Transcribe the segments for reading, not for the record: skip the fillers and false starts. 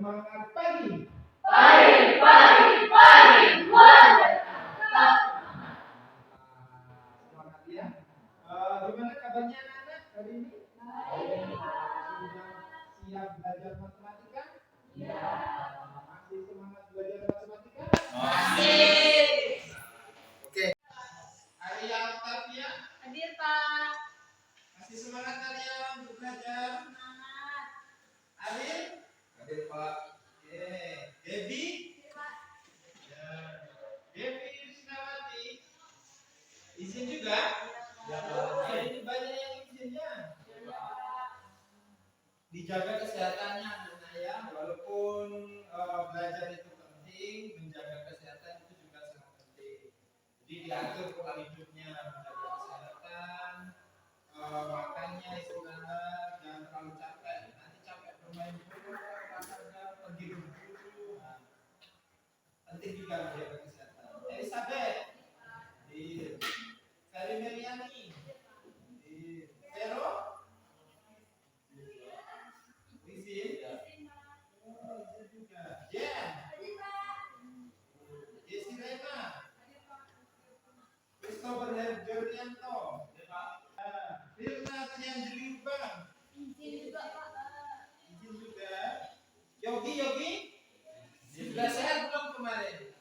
Semangat pagi. Pagi, pagi, pagi. Semangat ya. Gimana kabarnya anak-anak hari ini? Sudah siap belajar matematika? Ya. Masih semangat belajar matematika? Masih. Oke. Arya Octavia? Hadir, Pak. Masih semangat Arya untuk belajar? Semangat. Arif? Hadir Pak. Oke. Debbie? Hadir, Pak. Ya. Debbie Rizawati? Izin juga? Ya, ini banyak yang izinnya. Dijaga kesehatannya anak-anak ya, walaupun belajar itu penting, menjaga kesehatan itu juga sangat penting. Jadi diatur pola hidupnya, menjaga kesehatan, makannya istirahat, jangan terlalu capek. Nanti capek bermain dulu, olahraga, pergi berburu. Nah, penting juga menjaga kesehatan. Elizabeth, di Sari Meriani, di Vero. Christopher Herjorianto, Firna Trianjeli Bang, Izin juga, Pak. izin juga. Yogi, sudah sehat belum kemarin?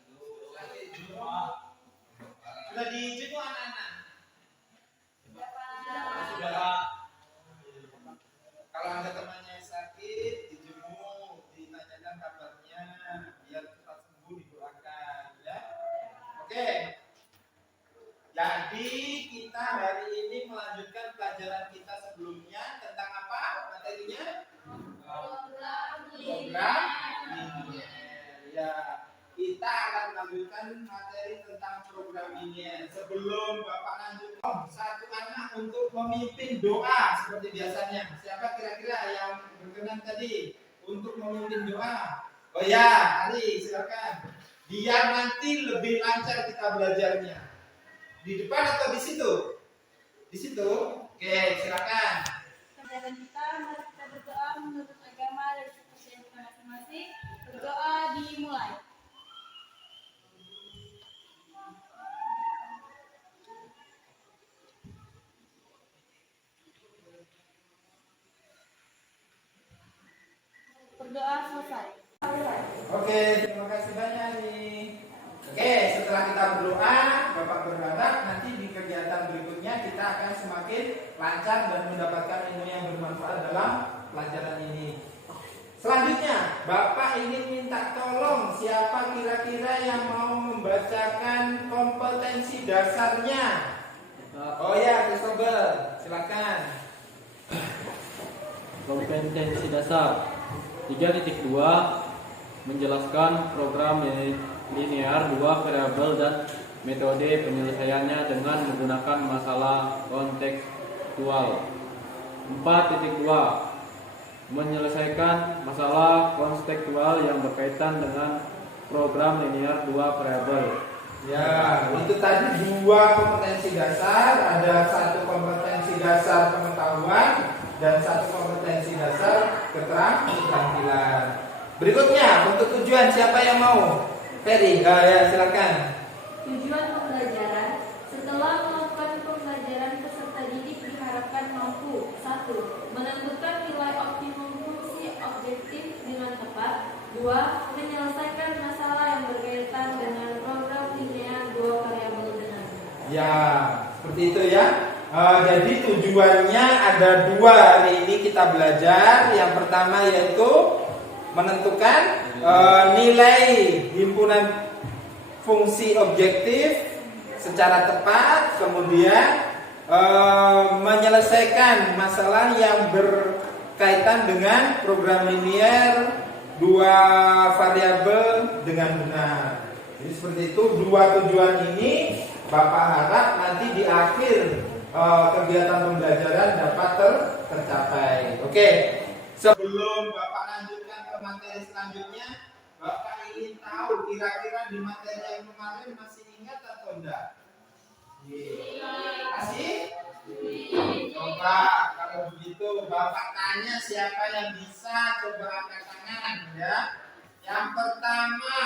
Sudah dijenguk anak-anak? Sudah, Pak. Kalau ada temannya yang sakit, dijenguk, ditanyakan kabarnya, biar cepat sembuh, didoakan, ya. Oke. Jadi kita hari ini melanjutkan pelajaran kita sebelumnya tentang apa materinya? Program linear. Ya, kita akan melanjutkan materi tentang program linear. Sebelum Bapak lanjut, satu anak untuk memimpin doa seperti biasanya. Siapa kira-kira yang berkenan tadi untuk memimpin doa? Oh ya, Ali, silakan. Biar nanti lebih lancar kita belajarnya. Di depan atau di situ? Di situ? Oke, silakan. Pelajaran kita, mari kita berdoa menurut agama dan kepercayaan kita masing-masing. Berdoa dimulai. Berdoa selesai. Oke, terima kasih banyak nih. Oke, setelah kita berdoa, Bapak berharap nanti di kegiatan berikutnya kita akan semakin lancar dan mendapatkan ilmu yang bermanfaat dalam pelajaran ini. Selanjutnya, Bapak ingin minta tolong siapa kira-kira yang mau membacakan kompetensi dasarnya. Oh ya, Christopher, silakan. Kompetensi dasar 3.2 menjelaskan program linear 2 variabel dan metode penyelesaiannya dengan menggunakan masalah kontekstual. 4.2 menyelesaikan masalah kontekstual yang berkaitan dengan program linear 2 variabel. Ya, itu tadi 2 kompetensi dasar, ada 1 kompetensi dasar pengetahuan dan 1 kompetensi dasar keterampilan. Berikutnya, untuk tujuan siapa yang mau? Ferry, ya silakan. Tujuan pembelajaran. Setelah melakukan pembelajaran, peserta didik diharapkan mampu 1. Menentukan nilai optimum fungsi objektif dengan tepat. 2. Menyelesaikan masalah yang berkaitan dengan program linear 2 variabel dengan benar. Ya, seperti itu ya. Jadi tujuannya ada 2 hari ini kita belajar. Yang pertama yaitu menentukan nilai himpunan fungsi objektif secara tepat, kemudian menyelesaikan masalah yang berkaitan dengan program linear 2 variabel dengan benar. Jadi seperti itu 2 tujuan ini Bapak harap nanti di akhir kegiatan pembelajaran dapat tercapai. Oke. Sebelum Bapak lanjutkan ke materi selanjutnya, Bapak ingin tahu kira-kira di materi yang kemarin masih ingat atau enggak? Masih? Coba kalau begitu Tuh, Bapak tanya siapa yang bisa, coba angkat tangan ya. Yang pertama,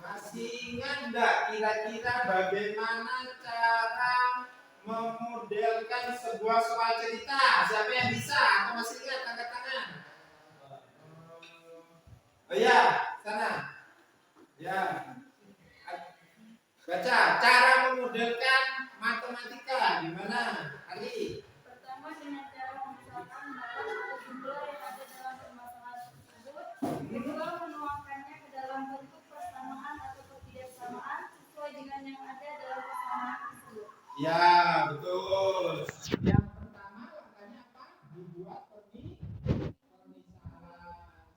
masih ingat enggak kira-kira bagaimana cara memodelkan sebuah soal cerita? Siapa yang bisa atau masih ingat, angkat tangan? Oh ya, sana. Ya. Baca, cara memodelkan matematika gimana? Ali. Pertama dengan cara memisahkan nama atau jumlah yang ada dalam permasalahan tersebut. Kedua, menuangkannya ke dalam bentuk persamaan atau ketidaksamaan sesuai dengan yang ada dalam persamaan tersebut. Ya, betul. Yang pertama langkahnya apa? Dibuat permisalan.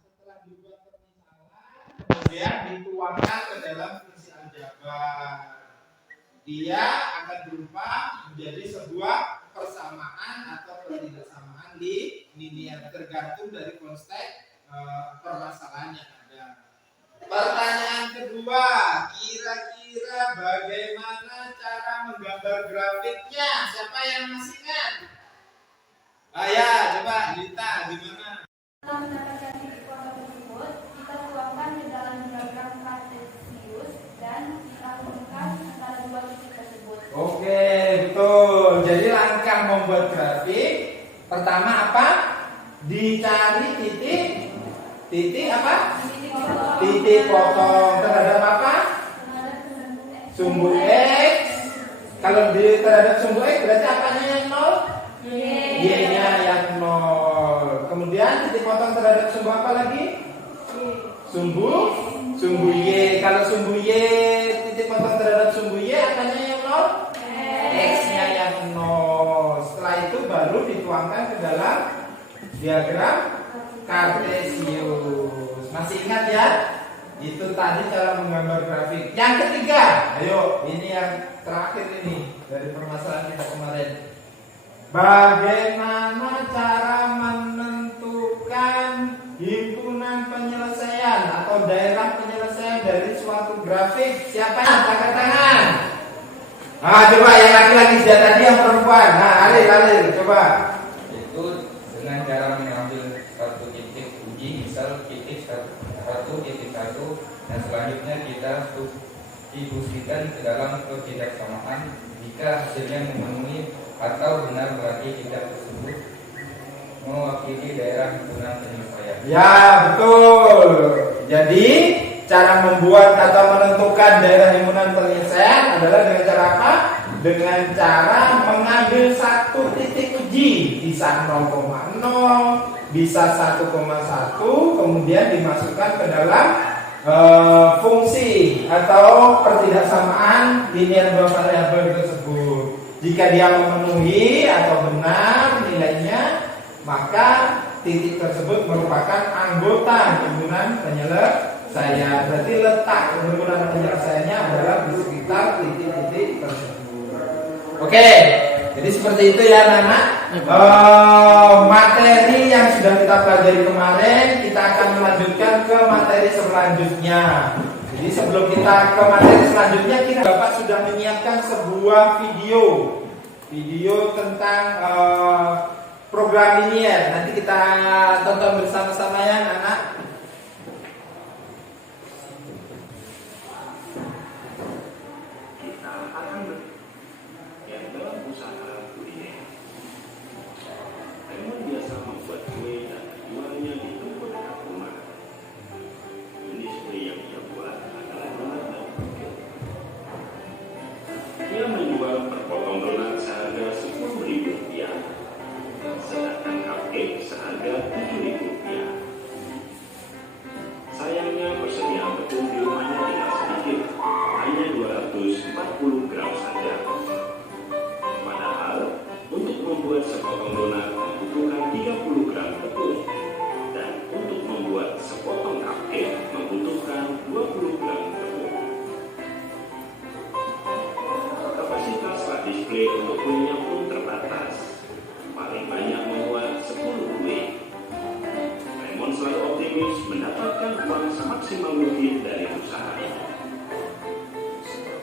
Setelah dibuat permisalan, kemudian dituangkan ke dalam fungsi aljabar. Dia akan berubah menjadi sebuah persamaan atau ketidaksamaan linear tergantung dari konteks permasalahan yang ada. Pertanyaan kedua, kira-kira bagaimana cara menggambar grafiknya? Siapa yang masih ingat? Ya, coba Lita, gimana? Setelah mendapatkan titik foto tersebut, kita tuangkan ke dalam diagram kartesius dan kita hubungkan antara dua titik tersebut. Oke, betul. Jadi langkah membuat grafik pertama apa? Dicari titik apa? Titik potong terhadap apa? Sumbu X. Kalau terhadap sumbu X berarti apanya yang 0? Y-nya yang 0. Kemudian titik potong terhadap sumbu apa lagi? Sumbu Y. Kalau sumbu Y, titik potong terhadap sumbu Y apanya yang 0? X-nya yang 0. Setelah itu baru dituangkan ke dalam diagram kartesius. Masih ingat ya? Itu tadi cara menggambar grafik. Yang ketiga, ayo, ini yang terakhir ini dari permasalahan kita kemarin. Bagaimana cara menentukan himpunan penyelesaian atau daerah penyelesaian dari suatu grafik? Siapa yang angkat tangan? Coba yang laki-laki sudah tadi, yang perempuan. Alil, coba. Itu dengan cara mengambil satu titik uji, misal titik 1.1, dan selanjutnya kita substitusikan ke dalam ketidaksamaan. Jika hasilnya memenuhi atau benar, berarti titik tersebut mewakili daerah himpunan penyelesaian. Ya, betul. Jadi cara membuat atau menentukan daerah himpunan penyelesaian adalah dengan cara apa? Dengan cara mengambil satu titik uji, bisa 0,0, bisa 1,1, kemudian dimasukkan ke dalam fungsi atau pertidaksamaan linear dua variabel tersebut. Jika dia memenuhi atau benar nilainya, maka titik tersebut merupakan anggota himpunan penyelesaian. Berarti letak himpunan penyelesaiannya adalah di sekitar titik-titik tersebut. Oke, jadi seperti itu ya anak-anak. Materi yang sudah kita pelajari kemarin, kita akan melanjutkan ke materi selanjutnya. Jadi sebelum kita ke materi selanjutnya, Bapak sudah menyiapkan sebuah video tentang program linear. Nanti kita tonton bersama-sama ya anak-anak. Dia menjual perpotong donat seharga Rp10.000, sedangkan cupcake seharga Rp7.000. Sayangnya persediaan tepung di rumahnya tidak sedikit, hanya 240 gram saja. Padahal untuk membuat sepotong donat membutuhkan 30 gram tepung, dan untuk membuat sepotong cupcake membutuhkan 20 gram tepung. Kapasitas rak display untuk kuenya pun terbatas, paling banyak membuat 10 kue. Raymond selalu optimis mendapatkan uang semaksimal mungkin dari usaha ini.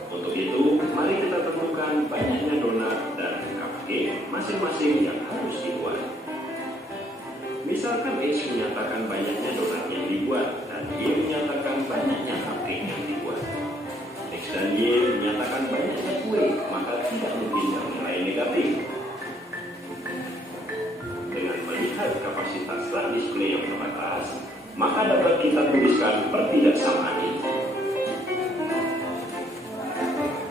Untuk itu, mari kita tentukan banyaknya donat dan cupcake masing-masing yang harus dibuat. Misalkan X menyatakan banyaknya donat yang dibuat dan Y menyatakan banyaknya cupcake yang dibuat. X dan Y menyatakan banyaknya kue, maka tidak mungkin yang nilai negatif. Dengan melihat kapasitas flash display yang terbatas, maka dapat kita tuliskan pertidaksamaan ini.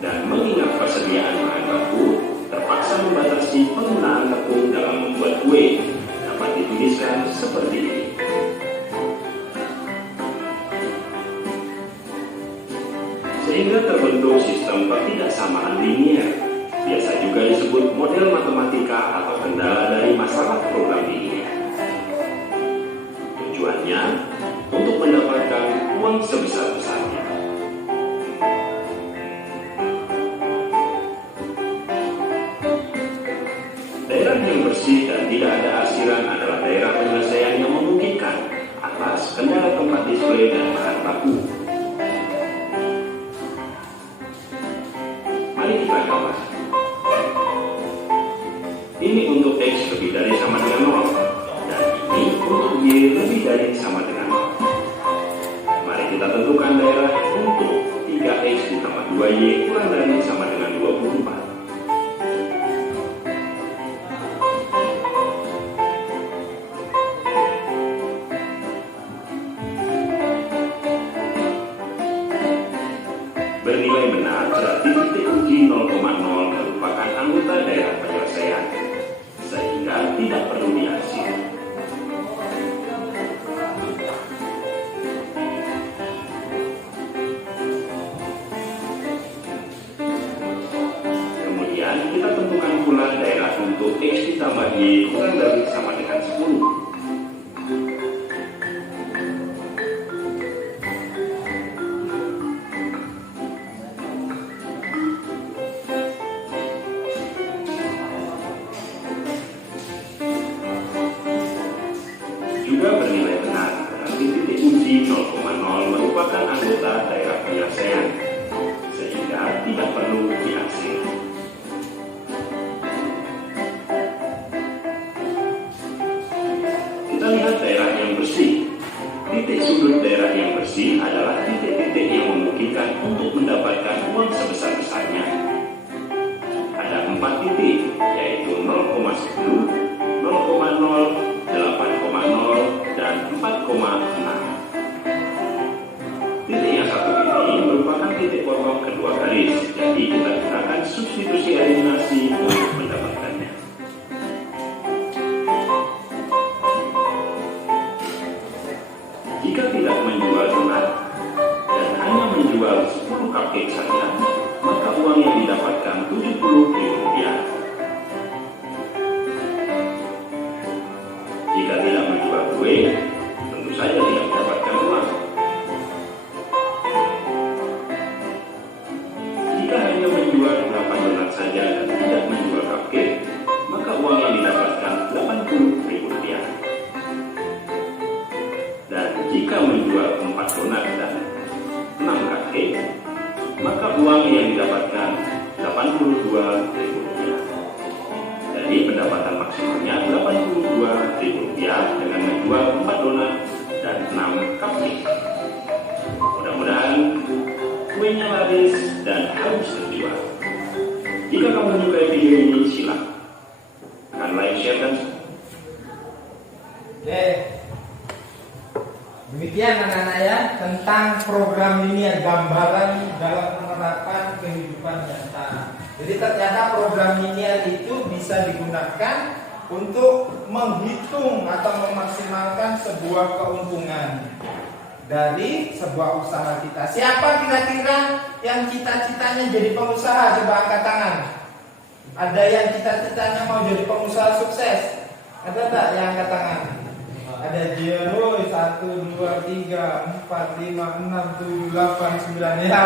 Dan mengingat persediaan bahan baku, terpaksa membatasi penggunaan tepung dalam membuat kue. Dapat dituliskan seperti ini. Sehingga terbentuk sistem pertidaksamaan linier. Biasa juga disebut model matematika atau kendala dari masalah program linier. Tujuannya untuk mendapatkan uang sebesar-besarnya. Daerah yang bersih dan tidak ada arsiran adalah daerah penyelesaian yang memungkinkan atas kendala tempat display dan bahan baku. Mari kita coba. Ini untuk X lebih dari sama dengan 0, dan ini untuk Y lebih dari sama dengan 0. Mari kita tentukan daerah untuk 3X ditambah 2Y kurang dari sama dengan 24. Bernilai benar berarti titik uji 0,0 merupakan anggota daerah penyelesaian, sehingga tidak perlu diarsir. Kemudian kita tentukan pula daerah untuk X ditambah Y kurang dari sama dengan 10. Juga bernilai benar berarti titik uji 0,0 merupakan anggota daerah penyelesaian, sehingga tidak perlu diarsir. Kita lihat daerah yang bersih. Titik sudut daerah yang bersih adalah titik-titik yang memungkinkan untuk mendapatkan uang sebesar-besarnya. Ada 4 titik, yaitu 0,10, 0,0, 8,0 dan 4,6. Titik yang satu ini merupakan titik potong kedua garis, jadi kita gunakan substitusi eliminasi untuk mendapatkannya. Jika tidak menjual donat dan hanya menjual 10 cupcake saja, maka uang yang didapatkan Rp70.000. Jika tidak menjual kue, tentu saja tidak mendapatkan uang. Jika hanya menjual 8 donat saja dan tidak menjual cupcake, maka uang yang didapatkan Rp80.000. Dan jika menjual 4 donat dan 6 cupcake, maka uang yang didapatkan Rp82.000. Jadi pendapatan maksimalnya Rp82.000 dengan menjual 4 donat dan 6 cupcake. Mudah-mudahan kuenya laris dan harus terjual. Jika kamu menyukai video ini, silakan like, share, dan Oke. Demikian anak-anak ya tentang program linier, gambaran dalam penerapan kehidupan nyata. Jadi ternyata program linier itu bisa digunakan untuk menghitung atau memaksimalkan sebuah keuntungan dari sebuah usaha kita. Siapa kira-kira yang cita-citanya jadi pengusaha? Coba angkat tangan. Ada yang cita-citanya mau jadi pengusaha sukses? Ada tak yang angkat tangan? Ada 0, 1, 2, 3, 4, 5, 6, 7, 8, 9. Ya,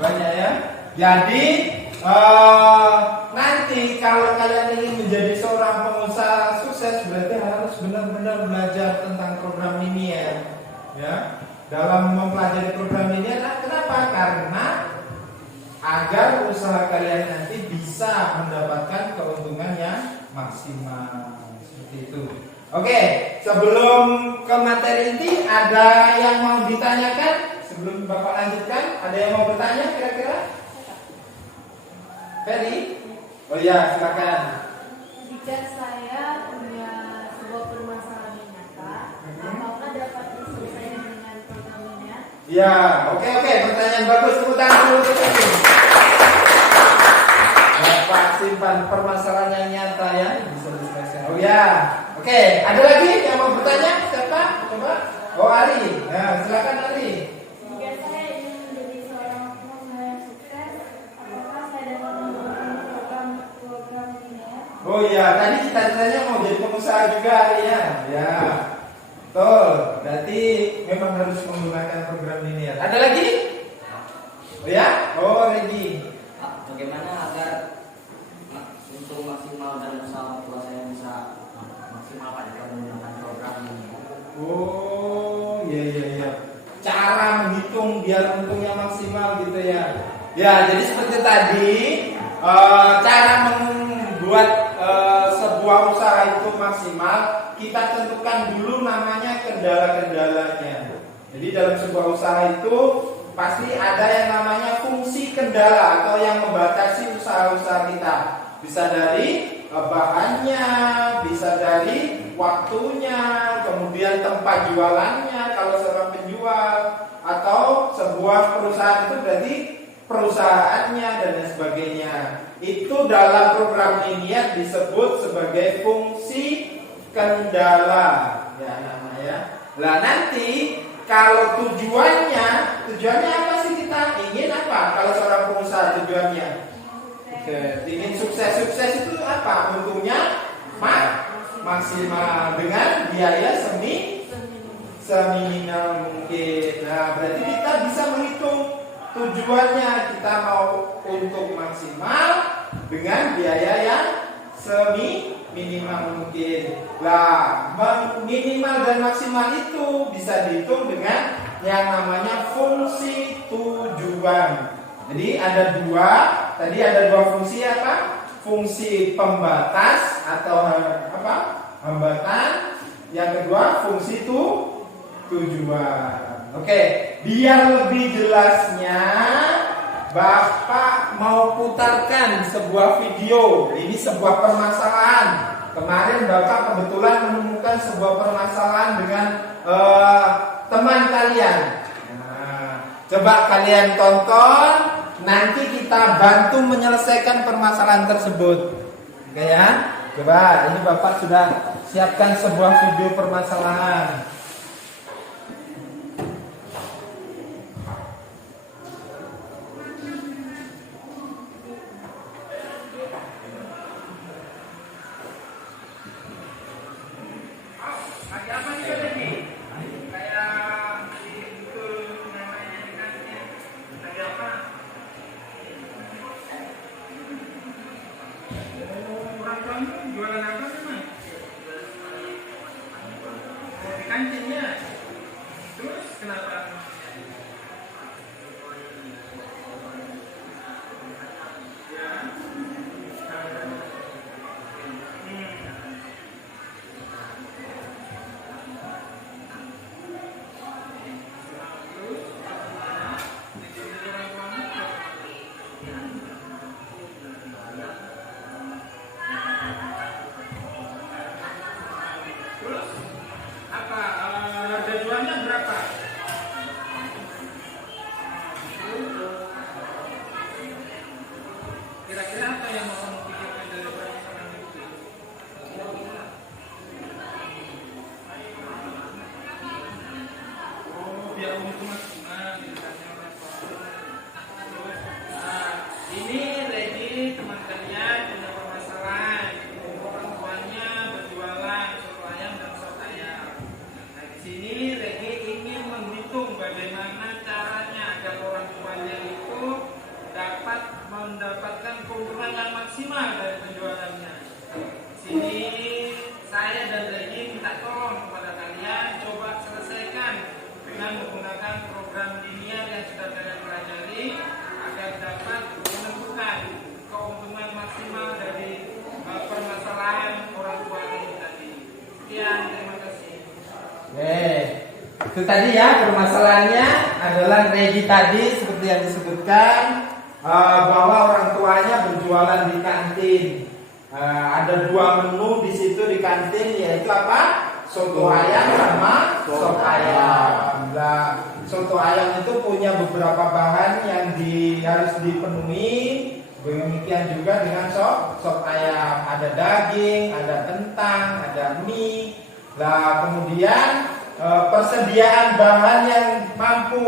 banyak ya. Jadi nanti kalau kalian ingin menjadi seorang pengusaha sukses, berarti harus benar-benar belajar tentang program linier. Ya, dalam mempelajari program linier, kenapa? Karena agar usaha kalian nanti bisa mendapatkan keuntungan yang maksimal. Seperti itu. Oke, sebelum ke materi inti, ada yang mau ditanyakan? Sebelum Bapak lanjutkan, ada yang mau bertanya kira-kira? Ferry? Oh iya, silakan. Jika saya punya sebuah permasalahan yang nyata, apakah dapat diselesaikan dengan programnya? Ya, oke, pertanyaan bagus. Tepuk tangan dulu untuk ini. Bapak simpan permasalahan yang nyata ya, bisa diselesaikan. Oh ya, oke. Ada lagi yang mau bertanya? Siapa? Coba. Oh Ari. Nah, silakan Ari. Jika saya ingin menjadi seorang pengusaha yang sukses, apakah saya dapat menggunakan program ini ya? Oh iya, tadi cita-citanya mau jadi pengusaha juga Ari ya. Ya. Betul. Berarti memang harus menggunakan program linear. Ada lagi? Oh ya? Oh, ready. Pak, bagaimana agar untuk maksimal dan usaha orang tua saya bisa maksimal Pak jika menggunakan program ini? Oh, iya. Cara menghitung biar untungnya maksimal gitu ya. Ya, jadi seperti tadi, cara membuat sebuah usaha itu maksimal, kita tentukan dulu namanya kendala-kendalanya. Jadi dalam sebuah usaha itu pasti ada yang namanya fungsi kendala atau yang membatasi usaha-usaha kita. Bisa dari bahannya, bisa dari waktunya, kemudian tempat jualannya kalau seorang penjual, atau sebuah perusahaan itu berarti perusahaannya dan lain sebagainya. Itu dalam program linear disebut sebagai fungsi kendala ya namanya. Lah nanti kalau tujuannya apa sih kita ingin apa? Kalau seorang pengusaha tujuannya ingin sukses itu apa? Untungnya maksimal dengan biaya seminimal mungkin. Nah berarti kita bisa menghitung tujuannya, kita mau untuk maksimal dengan biaya yang minimal mungkin. Lah, minimal dan maksimal itu bisa dihitung dengan yang namanya fungsi tujuan. Jadi ada dua fungsi apa? Fungsi pembatas atau apa? Hambatan. Yang kedua fungsi tujuan. Oke, biar lebih jelasnya Bapak mau putarkan sebuah video. Ini sebuah permasalahan. Kemarin Bapak kebetulan menemukan sebuah permasalahan dengan teman kalian. Nah, coba kalian tonton. Nanti kita bantu menyelesaikan permasalahan tersebut. Oke ya? Coba, ini Bapak sudah siapkan sebuah video permasalahan. Jualan apa sih Mas? Di kantinnya. Terus kenapa? Kira-kira apa yang mau kamu pikirkan dari permasalahan itu? Oh, biar untung maksimal gitu kan. Nah, ini Regi teman kalian punya permasalahan. Orang tuanya berjualan soto ayam dan sop ayam. Nah, di sini Regi ingin menghitung bagaimana caranya agar orang tuanya itu dapat mendapatkan keuntungan yang maksimal dari penjualannya. Di sini saya dan Regi minta tolong kepada kalian coba selesaikan dengan menggunakan program Oke, itu tadi ya permasalahannya adalah Regi tadi seperti yang disebutkan bahwa orang tuanya berjualan di kantin. Ada 2 menu di situ di kantin, yaitu apa? Soto ayam sama sop ayam. Nah, soto ayam itu punya beberapa bahan yang harus dipenuhi. Demikian juga dengan sop ayam. Ada daging, ada kentang, ada mie. Nah, kemudian persediaan bahan yang mampu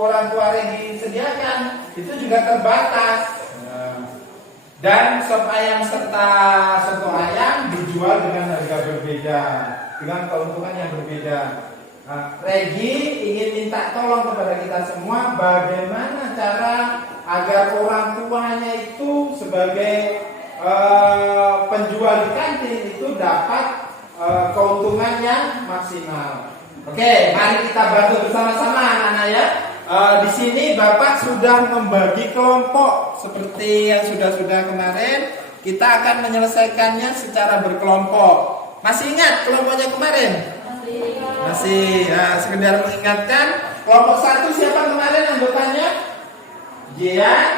orang tua Regi sediakan itu juga terbatas. Dan sop ayam serta soto ayam dijual dengan harga berbeda, dengan keuntungan yang berbeda. Regi ingin minta tolong kepada kita semua, bagaimana cara agar orang tuanya itu sebagai penjual di kantin itu dapat keuntungan yang maksimal. Oke, mari kita bantu bersama-sama anak-anak ya. Di sini Bapak sudah membagi kelompok seperti yang sudah kemarin. Kita akan menyelesaikannya secara berkelompok. Masih ingat kelompoknya kemarin? Masih. Nah, sekedar mengingatkan, kelompok 1 siapa kemarin anggotanya? Jian,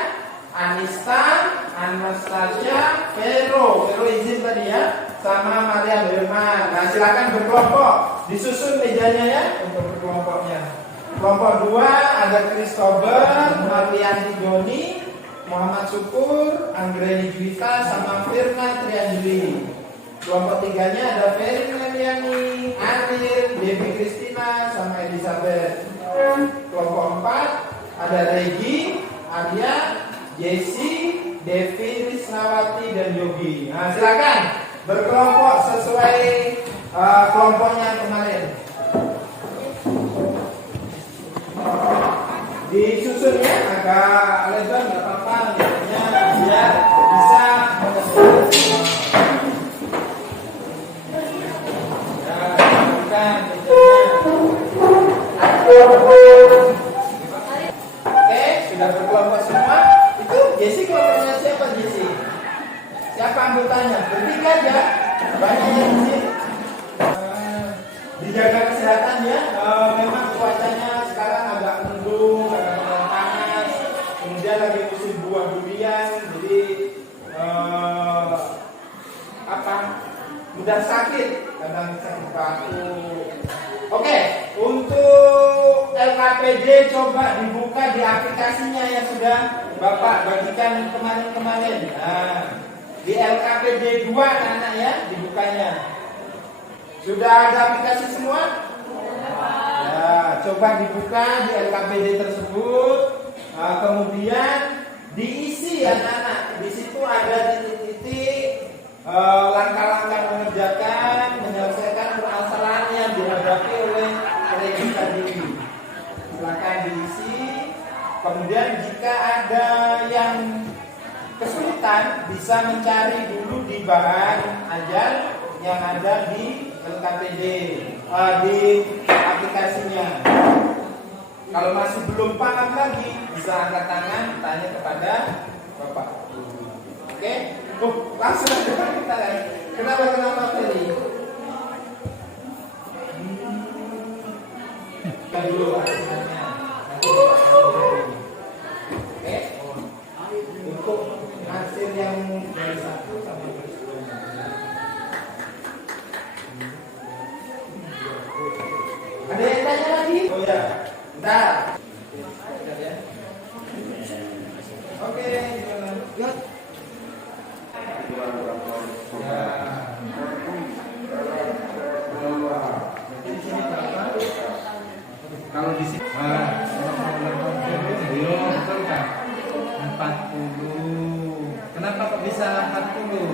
Anista, Anastasia, Vero izin tadi ya, sama Maria Berman. Nah, silakan berkelompok. Disusun mejanya ya untuk berkelompoknya. Kelompok 2 ada Christopher, Marlianti Doni, Muhammad Syukur, Anggreni Juwita, sama Firna Trianjuli. Kelompok 3-nya ada Ferry Meliani, Anir, Devi Kristina, sama Elizabeth. Kelompok 4 ada Regi, Arya, Jessie, Devi, Risnawati, dan Yogi. Nah, silakan berkelompok sesuai kelompoknya kemarin. Disusunnya agak lebar nggak apa-apa, biar bisa menyesuaikan. Oke, sudah berkelompok semua. Itu Jesse kelompoknya siapa Jesse? Siapa anggotanya? Bertiga aja. Banyak yang di sini. Dijaga kesehatan ya. Memang cuacanya sekarang agak mendung, agak panas. Kemudian lagi musim buah durian, jadi mudah sakit, kadang sakit batuk. Oke, untuk LKPD coba dibuka di aplikasinya yang sudah Bapak bagikan kemarin-kemarin. Nah, di LKPD 2 anak-anak ya dibukanya. Sudah ada aplikasi semua? Ya, coba dibuka di LKPD tersebut. Kemudian diisi anak-anak. Di situ ada titik-titik langkah-langkah menyelesaikan permasalahan yang dihadapi oleh Regi tadi. Silakan diisi. Kemudian jika ada yang kesulitan, bisa mencari dulu di bahan ajar yang ada di LKPD, di aplikasinya. Kalau masih belum paham lagi, bisa angkat tangan, tanya kepada Bapak. Oke? Langsung aja kita lihat. Kenapa tadi? Kita dulu hasilnya. Oke? Untuk hasil yang dari 1 sampai 10. Ada yang tanya lagi? Oh ya, bentar. Oke, yuk. Kalau di sini, betul kan? 40. Kenapa kok bisa 40?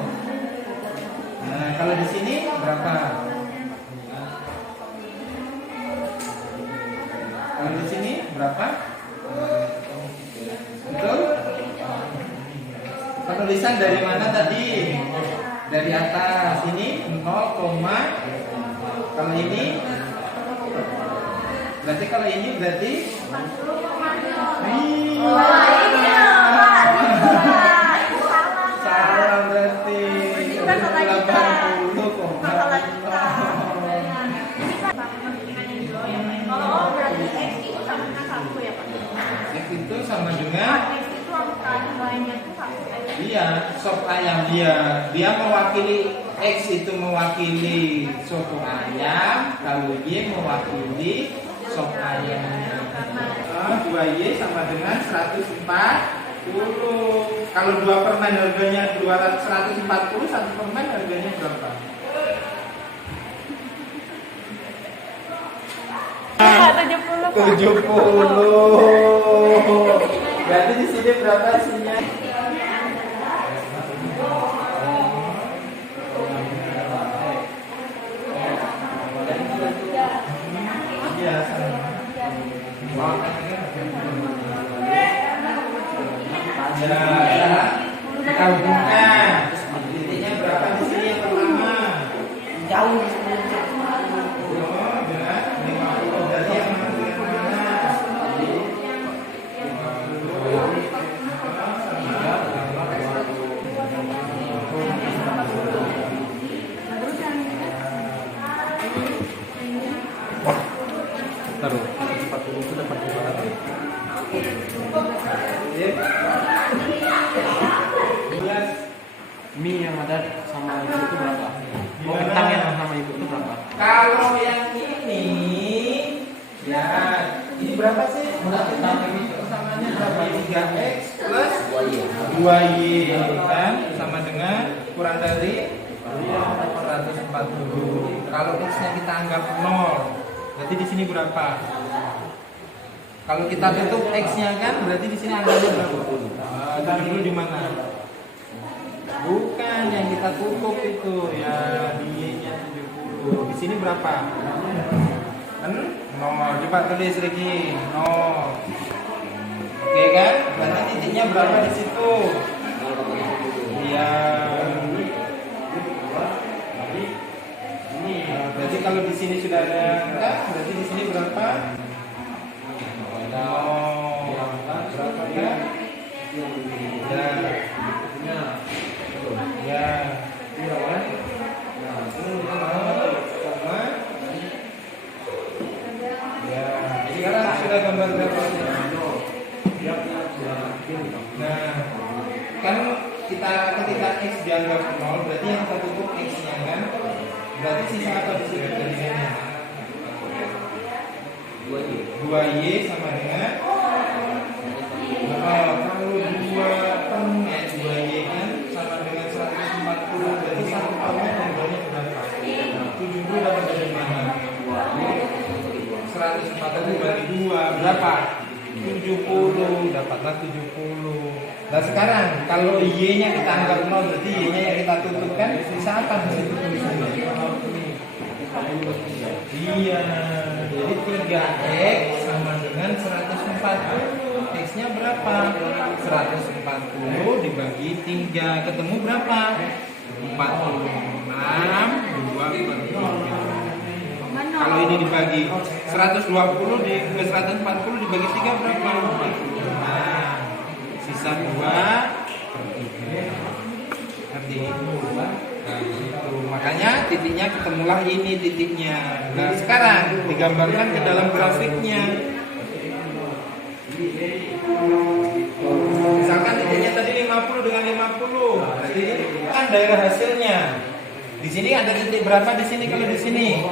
Nah, kalau di sini berapa? Kalau di sini berapa? Betul? Penulisan dari mana tadi? Dari atas. Ini 0, kalau ini berarti salah berarti 80, sop ayam dia mewakili X itu mewakili soto ayam, kalau Y mewakili sop ayamnya. 2Y sama dengan 140. Kalau 2 permen harganya 140, 1 permen harganya berapa? 70. Berarti di sini berapa isinya? Iya, kita hubungkan titiknya berapa di sini yang pertama? Jauh. Dengan 50 berarti yang mana? Taruh 40 itu dapat berapa? Mie yang ada sama ibu itu berapa? Oh, kentang yang sama ibu itu berapa? Kalau yang ini, ya ini berapa sih? Samanya berapa? 3x plus 2y kan sama dengan kurang dari 440. Kalau x-nya kita anggap 0, berarti di sini berapa? Kalau kita tutup x-nya kan, berarti di sini angkanya berapa? 70 di mana? Bukan yang kita tutup itu, ya y-nya 70. Di sini berapa? 0. Coba tulis lagi 0. Oke kan? Berarti titiknya berapa di situ? Iya. Berarti kalau di sini sudah ada angka, berarti di sini berapa? 0. Berapa kan? Ya. Sekarang sudah gambar berapa? Nah, kan kita ketika x dianggap 0, berarti yang tertutup x-nya kan? Berarti sisa apa di sini jadinya? 2y sama dengan kalau 2 permen 2y kan sama dengan 140, berarti 1 permen harganya berapa? 70 dapat dari mana? 140 bagi 2 berapa? 70, dapatlah 70. Nah sekarang kalau y-nya kita anggap 0, berarti y-nya yang kita tutupkan sisa apa di situ tulisannya? Iya, jadi 3x sama dengan 140. X-nya berapa? 140 dibagi 3, ketemu berapa? 46, 2/3. Kalau ini dibagi 120 di 140 dibagi 3 berapa? 45. Sisa 2/3. Ngerti? Nah, gitu. Makanya titiknya ketemulah ini titiknya. Nah, sekarang digambarkan ke dalam grafiknya. Misalkan titiknya tadi 50 dengan 50. Berarti ini kan daerah hasilnya. Di sini ada titik berapa di sini kalau di sini?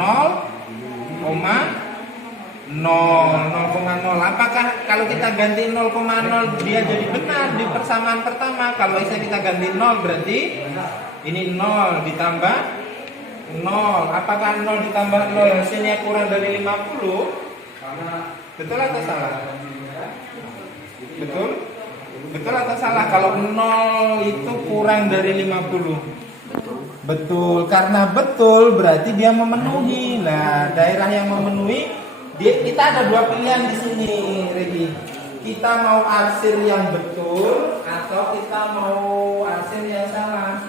0,0. Apakah kalau kita ganti 0,0 dia jadi benar di persamaan pertama? Kalau misalnya kita ganti 0 berarti ini 0 ditambah 0. Apakah 0 ditambah 0 hasilnya kurang dari 50? Betul atau salah? Betul? Betul atau salah? Kalau 0 itu kurang dari 50? Betul, karena betul berarti dia memenuhi. Nah, daerah yang memenuhi kita ada 2 pilihan di sini, Regi. Kita mau arsir yang betul atau kita mau arsir yang salah.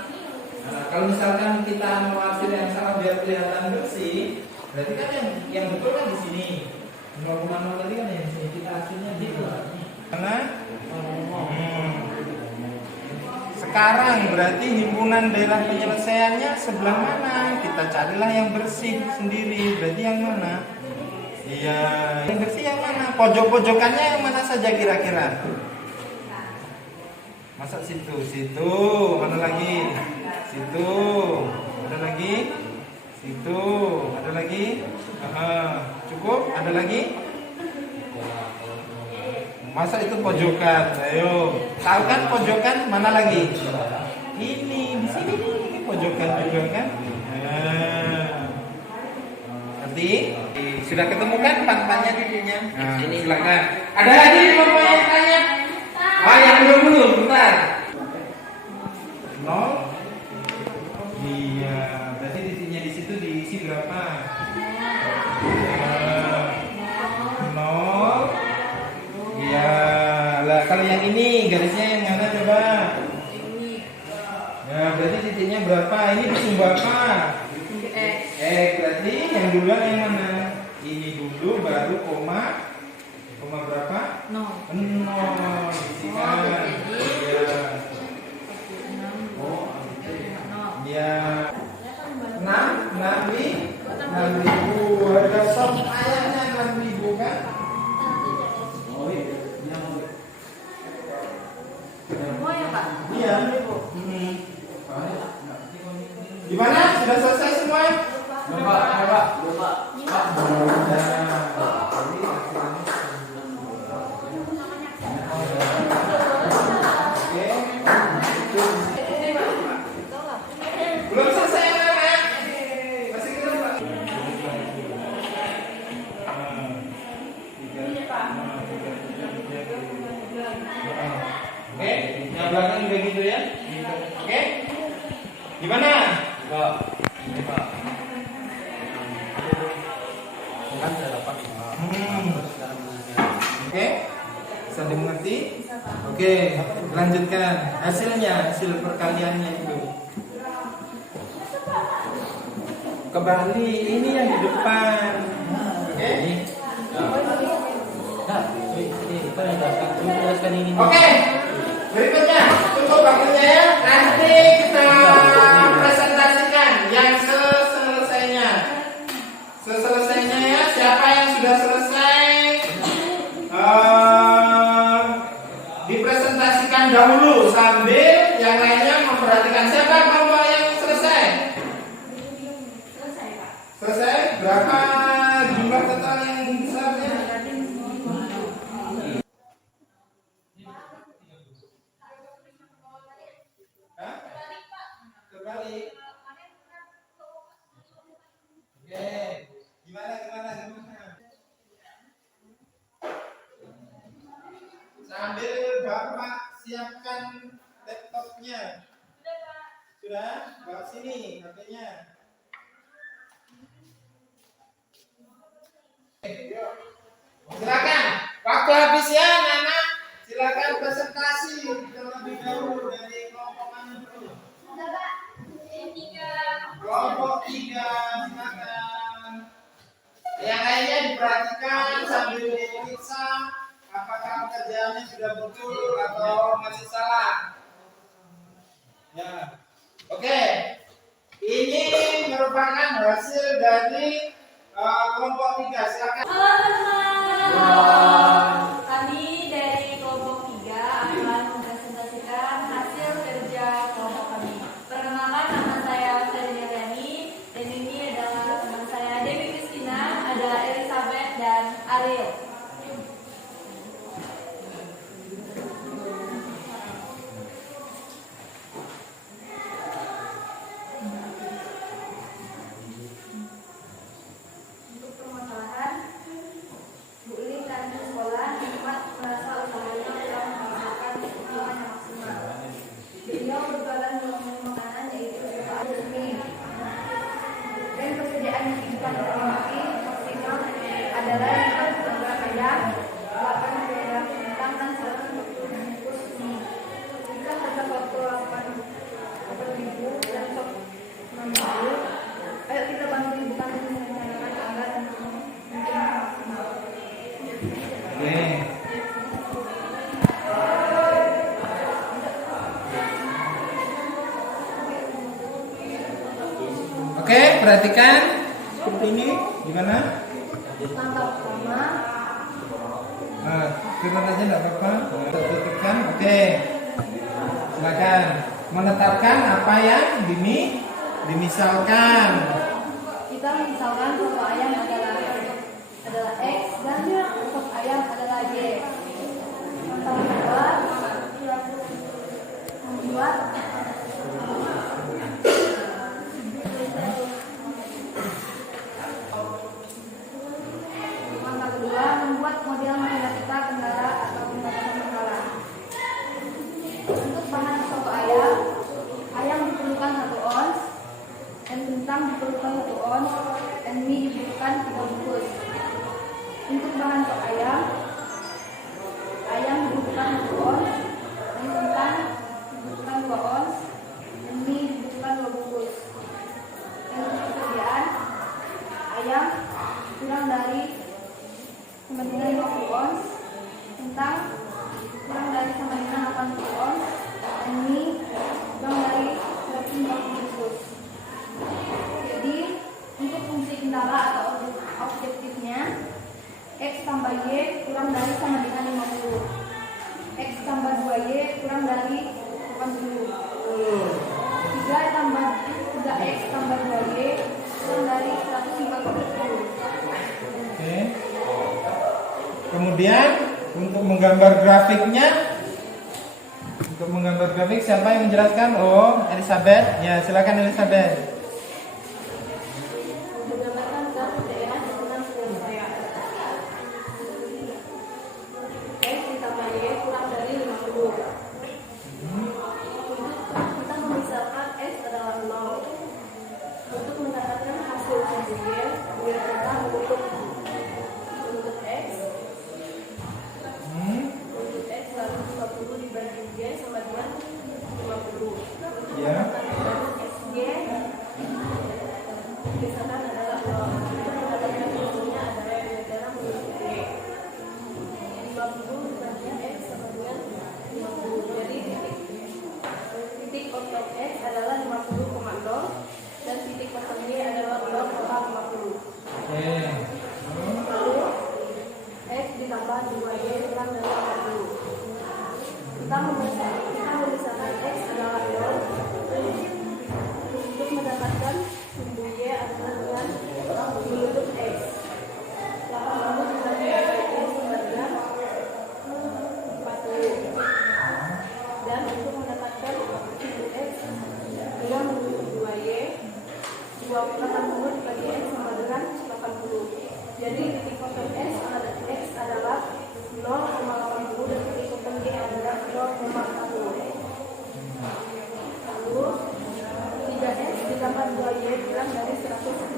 Nah, kalau misalkan kita mau arsir yang salah biar kelihatan bersih, berarti kan yang betul kan di sini. 0,0 tadi kan yang di sini kita arsirnya gitu. Karena sekarang berarti himpunan daerah penyelesaiannya sebelah mana? Kita carilah yang bersih sendiri. Berarti yang mana? Iya, yang bersih yang mana? Pojok-pojokannya yang mana saja kira-kira? Masa situ, situ, mana lagi? Situ, ada lagi? Situ, ada lagi? Cukup? Ada lagi? Masa itu pojokan? Ayo, tahu kan pojokan? Mana lagi? Ini di sini nih pojokan juga kan? Nanti sudah ketemu kan pantannya titiknya? Nah, silakan. Ada lagi yang mau tanya? Oh, yang belum, bentar. 0. Iya, berarti titiknya di situ diisi berapa? 0. Iya, lah kalau yang ini garisnya yang mana coba? Ya, berarti titiknya berapa? Ini sumber apa? Berarti yang duluan yang mana? Ini dulu baru koma berapa? 0. Isikan. Ya. 6.000. Harga shop ayahnya 6.000 kan? Semua ya Pak? Iya. Gimana? Sudah selesai semua? Belum selesai anak-anak? Masih kita Oke, yang belakang juga gitu ya. Oke, gimana? Oke, bisa dimengerti? Oke, lanjutkan hasil perkaliannya itu. Kembali ini yang di depan. Oke. Oke, berikutnya cukup waktunya ya. Nanti kita presentasikan yang selesainya. Selesainya ya. Siapa yang sudah selesai? Dipresentasikan dahulu sambil yang lainnya memperhatikan. Siapa kelompok yang selesai? Selesai? Berapa jumlah total yang besarnya? Terbalik. Oke, gimana? Sambil Bapak siapkan laptopnya. Sudah? Bawa sini HP-nya. Silakan. Waktu habis ya, anak-anak. Silakan presentasi terlebih dahulu dari kelompok mana dulu? Kelompok 3, silakan. Yang lainnya diperhatikan sambil diperiksa apakah pekerjaannya sudah betul atau masih salah. Ya. Oke. Ini merupakan hasil dari kelompok 3. Silakan. Halo teman-teman. Kami dari kelompok 3 akan mempresentasikan hasil kerja kelompok kami. Perkenalkan, nama saya Ferdinand Riani dan ini adalah teman saya Dewi Kristina, ada Elizabeth dan Ariel. Untuk permasalahan, Bu Lili dan sekolah Hikmat merasa usahanya telah menghasilkan keuntungan yang maksimal. Beliau berjualan makanan yaitu berupa mie. Dan persediaan kehidupan dari maksimal adalah 5 kg ayam, 8 kg kentang dan 140 bungkus mie. Jika harga waktu 8.000 dan stok 6.000, ayo kita bantu ibu kami merencanakan anggaran untuk keuntungan maksimal. Oke, perhatikan seperti ini. Gimana? Langkah pertama, Firman aja enggak apa-apa. Tutupkan. Oke. Silakan menetapkan apa yang dimisalkan. Kita misalkan foto ayam adalah X dan foto ayam adalah Y. Contoh kedua, membuat model matematika kendara atau pendekatan skala. Untuk bahan foto ayam diperlukan 1 ons, dan kentang diperlukan 1 ons, dan mie diperlukan 3 bungkus. Untuk bahan sop ayam dibutuhkan 1 ons, dan kentang dibutuhkan 2 ons, dan mie dibutuhkan 2 bungkus. Dan untuk persediaan ayam kurang dari 50 ons, kentang kurang dari 80 ons, dan mie kurang dari 140 bungkus. Jadi untuk fungsi kentara atau objektifnya, X tambah Y kurang dari sama dengan 50. X tambah 2Y kurang dari 80. 3X tambah 2Y kurang dari 140. Oke. Kemudian untuk menggambar grafiknya, siapa yang menjelaskan? Oh, Elizabeth. Ya, silakan Elizabeth. Menggambarkan grafik daerah di tengah Surabaya. X ditambah Y kurang dari 50. Kita memisahkan X adalah 0. Untuk mendapatkan hasil sumbu Y, biar kita menutup X. Untuk X lalu 50 dibagi Y sama dengan 50. Ya. XY misalkan adalah 0. Untuk mendapatkan hasilnya adalah biar menutup Y. 50 dibagi X sama dengan 50. Jadi titik kosong X adalah 50,0 dan titik kosong Y adalah 0,50. Lalu X ditambah 2Y kurang dari 40. Kita memisahkan X adalah 0. Untuk mendapatkan sumbu Y adalah dengan menutup X. 80 dibagi Y sama dengan 40. Dan untuk mendapatkan sumbu X dengan menutup 2Y, 80 dibagi X sama dengan 80. Jadi titik kosong X adalah 0,80 dan titik kosong Y adalah 0,40. Lalu 3X ditambah 2Y kurang dari 140.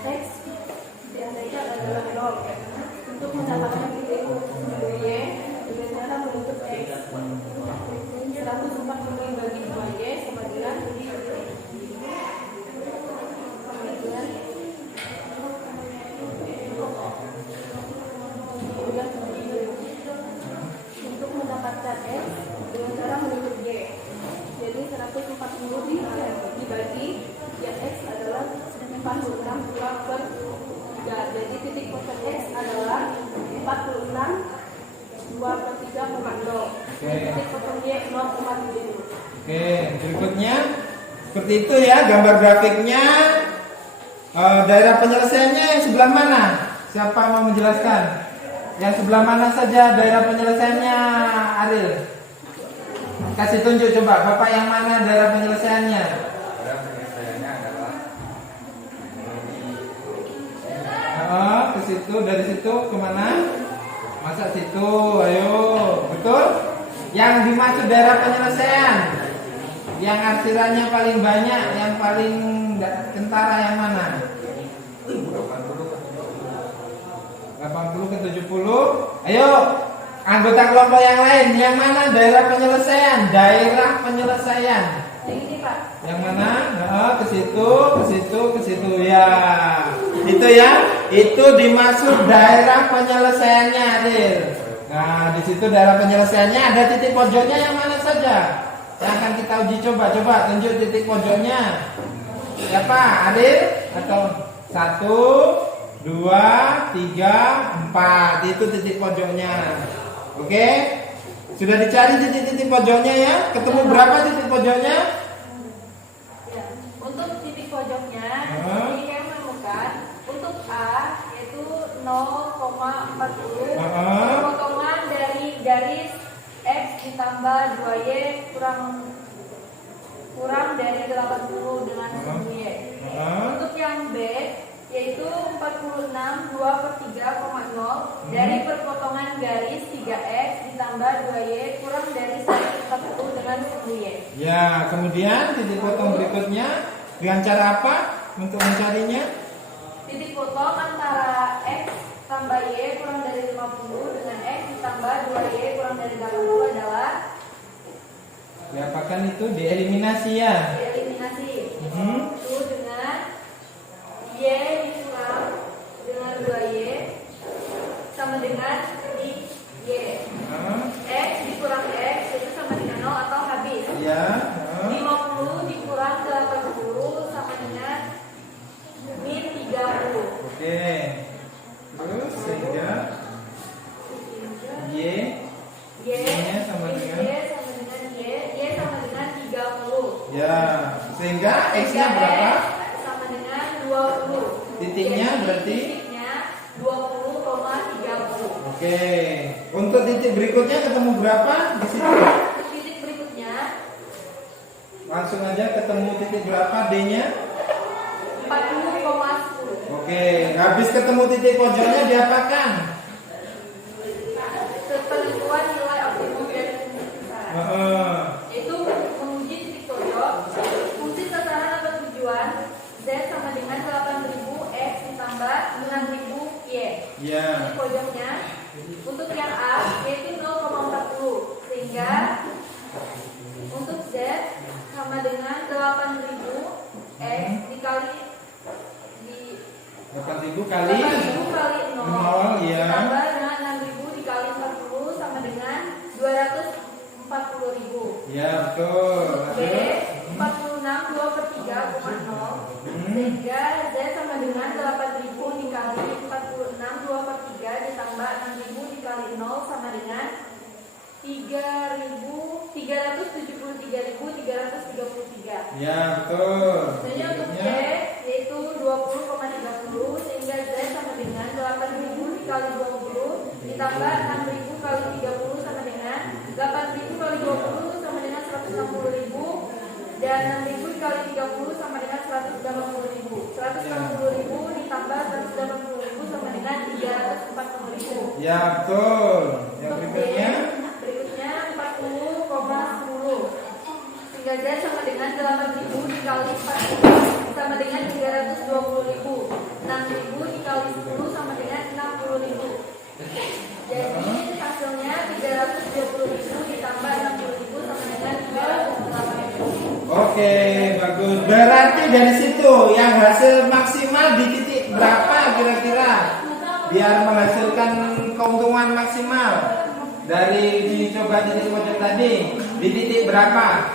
X diandaikan adalah 0. Untuk mendapatkan titik sumbu Y dengan cara menutup X. 140 dibagi 2Y sama dengan untuk mendapatkan X dengan cara menutup Y. Jadi 140 dibagi ya X adalah 46 per 3. Jadi titik kosong X adalah 46 2 per 3,0. Titik kosong Y 0,7. Oke, berikutnya seperti itu ya gambar grafiknya. Daerah penyelesaiannya yang sebelah mana? Siapa mau menjelaskan? Yang sebelah mana saja daerah penyelesaiannya, Aril? Kasih tunjuk coba, Bapak yang mana daerah penyelesaiannya? Daerah penyelesaiannya adalah Ke situ, dari situ kemana? Masa situ, ayo, betul? Yang dimaksud daerah penyelesaian, yang arsirannya paling banyak, yang paling kentara yang mana? 80 ke 70. Ayo, anggota kelompok yang lain, yang mana daerah penyelesaian? Daerah penyelesaian. Ini Pak. Yang mana? Ke situ, ke situ, ke situ ya. Itu ya, itu dimaksud daerah penyelesaiannya, Adil. Nah, di situ daerah penyelesaiannya ada titik pojoknya yang mana saja? Yang akan kita uji coba, tunjuk titik pojoknya. Siapa? Adil? Atau 1, 2, 3, 4. Itu titik pojoknya. Oke? Sudah dicari titik-titik pojoknya ya? Ketemu berapa titik pojoknya? Ya. Untuk titik pojoknya, ini saya menemukan untuk A yaitu 0,40 potongan dari garis X ditambah 2Y kurang dari 80 dengan 1Y. Untuk yang B yaitu 46 2/3,0 dari perpotongan garis 3X ditambah 2Y kurang dari 140 dengan 1Y. Ya, kemudian titik potong berikutnya dengan cara apa untuk mencarinya? Titik potong antara X tambah Y kurang dari 50 dengan X ditambah 2Y kurang dari 80 adalah Diapakan itu? Dieliminasi ya? eliminasi. Itu dengan Y dikurang dengan 2Y sama dengan Y. X dikurang X itu sama dengan 0 atau habis. Ya. 50 dikurang 80 sama dengan min 30. Oke. Terus sehingga Y Y-nya sama dengan Y sama dengan 30. ya, sehingga X-nya berapa? Sama dengan 20. Titiknya Jadi, berarti? titiknya 20,30. Oke. Untuk titik berikutnya ketemu berapa di situ? Titik berikutnya Langsung aja ketemu titik berapa D-nya? 40,10. Oke, habis ketemu titik pojoknya diapakan? Penentuan nilai optimum dari fungsi sasaran. Yaitu menguji titik pojok fungsi sasaran atau tujuan Z sama dengan 8000 X ditambah 6000 Y. Ya. Titik pojoknya untuk yang A yaitu 0,40 sehingga untuk Z sama dengan 8000 X dikali 8.000 kali 8000 kali 0 0, ya. ditambah dengan 6000 dikali 40 sama dengan 240.000. Ya, betul. B 46 2/3,0 sehingga Z sama dengan 8000 dikali 46 2/3 ditambah 6000 dikali 0 sama dengan 373.333. Ya, betul. Selanjutnya untuk Y yaitu 20,30 sehingga Z sama dengan 8000 dikali 20 ditambah 6000 kali 30 sama dengan 8000 kali 20 sama dengan 160.000 dan 6000 dikali 30 sama dengan 180.000. 180.000 ditambah 180.000 sama dengan 340.000. Ya, betul. Yang berikutnya 40,10 sehingga Z sama dengan 8.000 dikali 40 sama dengan 320.000. 6.000 dikali 10 sama dengan 60.000. Jadi hasilnya 320.000 ditambah 60.000 sama dengan 308.000. Oke, bagus. Berarti dari situ yang hasil maksimal di titik berapa kira-kira? Biar menghasilkan keuntungan maksimal. Dari dicoba titik pojok tadi, di titik berapa?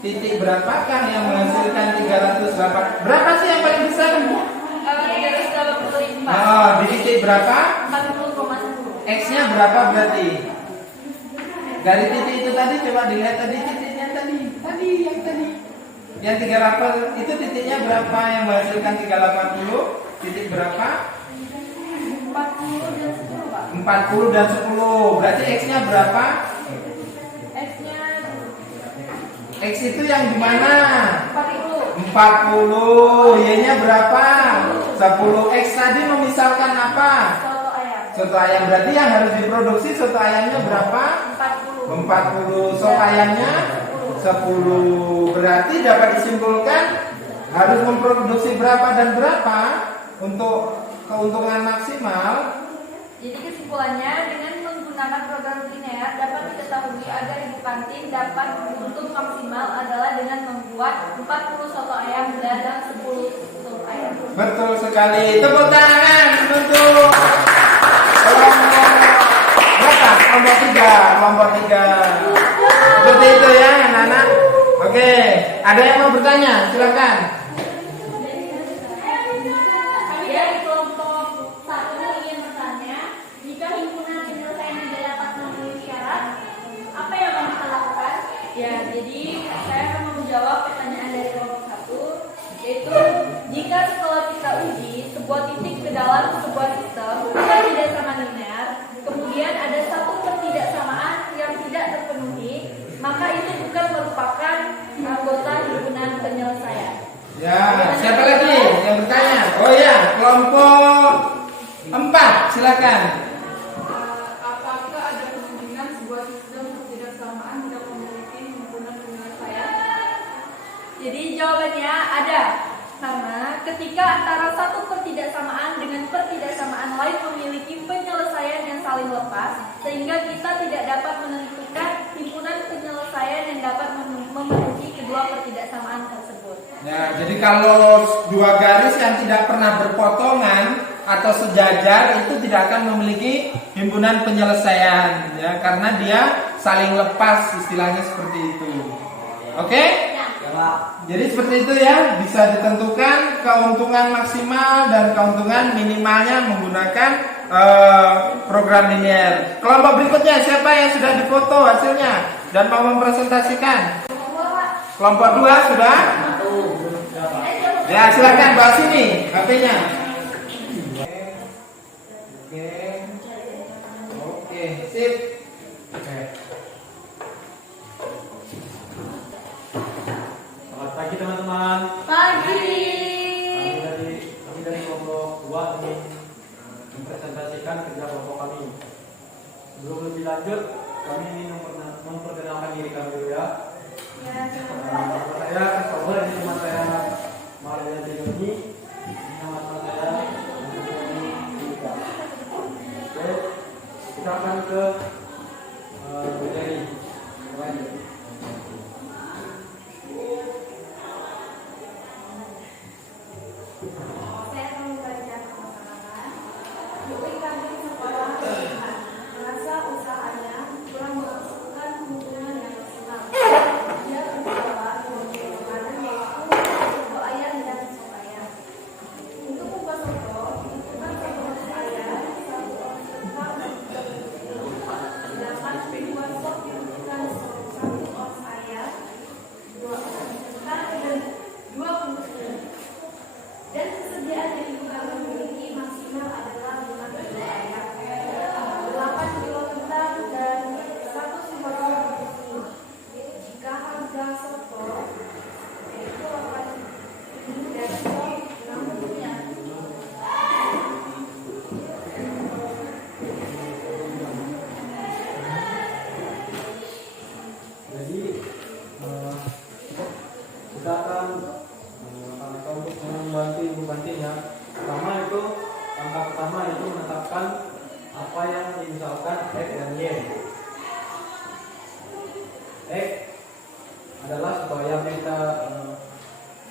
Titik berapakah yang menghasilkan 308? Berapa sih yang paling besar? 385. Oh, di titik berapa? 40,10. X-nya berapa berarti? Dari titik itu tadi coba dilihat tadi titiknya tadi yang tadi. Yang 380 itu titiknya berapa yang menghasilkan 380? Titik berapa? 40 dan 10, Pak. 40 dan 10. Berarti X-nya berapa? X-nya X itu yang di mana? 40. 40. Y-nya berapa? 10. X tadi memisalkan apa? Soto ayam. Soto ayam. Berarti yang harus diproduksi soto ayamnya berapa? 40. 40. Sop ayamnya 10. Berarti dapat disimpulkan harus memproduksi berapa dan berapa untuk keuntungan maksimal. Jadi kesimpulannya dengan menggunakan program linear dapat diketahui agar ibu kantin dapat untung maksimal adalah dengan membuat 40 soto ayam dan 10 soto ayam. Betul sekali. Tepuk tangan untuk kelompok 3. Seperti itu ya anak-anak. Oke, ada yang mau bertanya? Silakan. Ya, di kelompok 1 ingin bertanya, jika himpunan penyelesaian tidak dapat memenuhi syarat, Kelompok 4, silakan. Apakah ada kemungkinan sebuah sistem ketidaksamaan tidak memiliki himpunan penyelesaian? Jadi jawabannya ada. Karena ketika antara satu pertidaksamaan dengan pertidaksamaan lain memiliki penyelesaian yang saling lepas, sehingga kita tidak dapat menentukan himpunan penyelesaian yang dapat memenuhi kedua pertidaksamaan tersebut. Ya, jadi kalau dua garis yang tidak pernah berpotongan atau sejajar itu tidak akan memiliki himpunan penyelesaian, ya, karena dia saling lepas, istilahnya seperti itu. Oke? Jadi seperti itu ya, bisa ditentukan keuntungan maksimal dan keuntungan minimalnya menggunakan program linear. Kelompok berikutnya siapa yang sudah difoto hasilnya dan mau mempresentasikan? Kelompok 2 sudah? Ya, silakan bawa sini HP-nya. Oke, sip. Selamat pagi teman-teman. Pagi. Kami dari kelompok 2 ingin mempresentasikan kerja kelompok kami. Sebelum lebih lanjut, kami ingin memperkenalkan diri kami dulu ya. Saya Christopher, ini teman saya Maria Denoni. Ini nama teman saya Yuka. Oke, kita akan ke materi. Lanjut. Saya akan membacakan permasalahan. Doi kami sekolah merasa usahanya kurang menghasilkan keuntungan yang maksimal. Dia mencoba dengan makanan yaitu soto ayam dan sop ayam. Untuk membuat soto, dibutuhkan 1 ons ayam, 1 ons kentang, sedangkan membuat sop dibutuhkan 1 ons ayam, 2 ons kentang, dan 2 bungkus mie. Dan kesediaan yang kita memiliki maksimal adalah 5 kilo ayam, 8 kilo kentang, dan 1 sembako bungkus mie. Jika harga soto itu akan dan sop namunnya. Jadi kita akan untuk membantu ibu kantinnya. Langkah pertama itu menetapkan apa yang dimisalkan X dan Y. X adalah soto ayamnya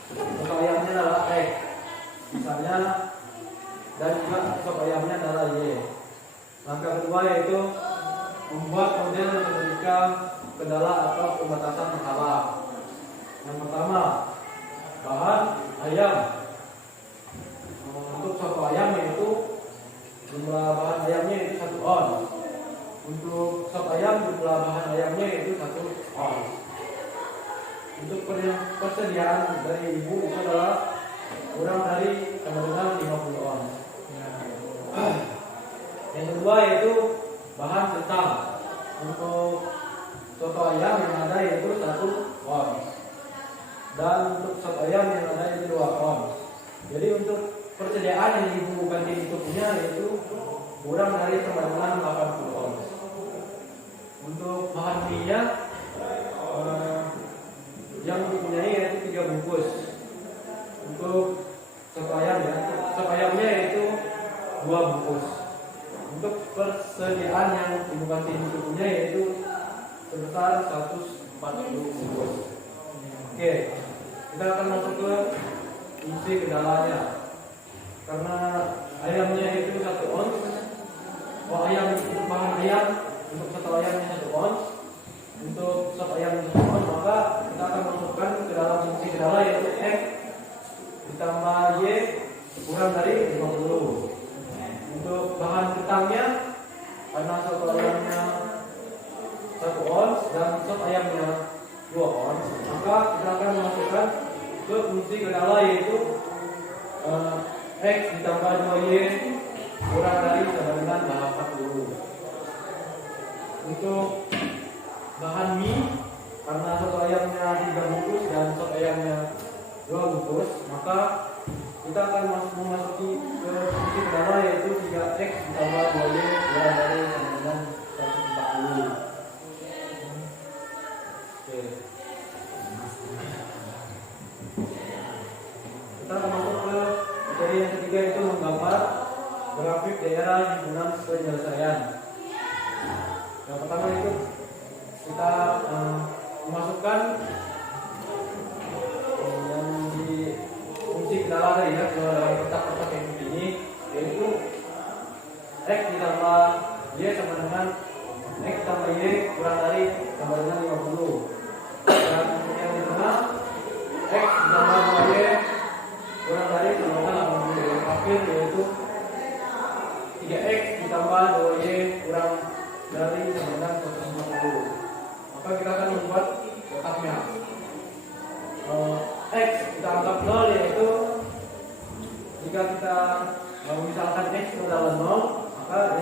soto ayamnya adalah X, misalnya, dan juga soto ayamnya adalah Y. Langkah kedua yaitu membuat model ketika kendala atau pembatasan masalah. Yang pertama, bahan ayam. Untuk soto ayam yaitu jumlah bahan ayamnya itu 1 ons. Untuk sop ayam jumlah bahan ayamnya itu 1 ons. Untuk persediaan dari ibu itu adalah kurang dari sama dengan 50 ons. Yang kedua yaitu bahan kentang. Untuk soto ayam yang ada yaitu 1 ons. Dan untuk sop ayam yang ada itu 2 ons. Jadi untuk persediaan yang ibu kantin itu punya yaitu kurang dari sama dengan 80 ons. Untuk bahan minyak yang dipunyai yaitu 3 bungkus. Untuk sop ayamnya yaitu 2 bungkus. Untuk persediaan yang ibu kantin itu punya yaitu sebesar 140 bungkus. Oke, kita akan masuk ke isi kendalanya. Karena ayamnya itu 1 ons, bahan ayam untuk satu ayamnya 1 ons, untuk sop ayamnya 1 ons, maka kita akan masukkan ke dalam fungsi kendala yaitu X ditambah Y kurang dari 50. Untuk bahan kentangnya, karena satu ayamnya 1 ons dan sop ayamnya 2 ons, maka kita akan masukkan ke fungsi kendala yaitu X ditambah 2Y kurang dari sama dengan 80. Untuk bahan mie, karena soto ayamnya 3 bungkus dan sop ayamnya 2 bungkus, maka kita akan memasuki ke fungsi kedua, yaitu 3x ditambah 2y kurang dari sama dengan 140. Oke. Kita akan masuk ke materi yang ketiga, yaitu menggambar grafik daerah himpunan penyelesaian. Yang pertama itu kita memasukkan yang di fungsi kendala tadi ya ke dalam kotak-kotak yang begini, yaitu x ditambah y sama dengan x tambah y kurang dari sama dengan 50. Dan yang di tengah x ditambah 2y kurang dari sama dengan 80. Yang terakhir yaitu 3x ditambah 2y kurang dari sama dengan 150. Maka kita akan membuat kotaknya. X kita anggap 0, yaitu jika kita misalkan x itu adalah 0, maka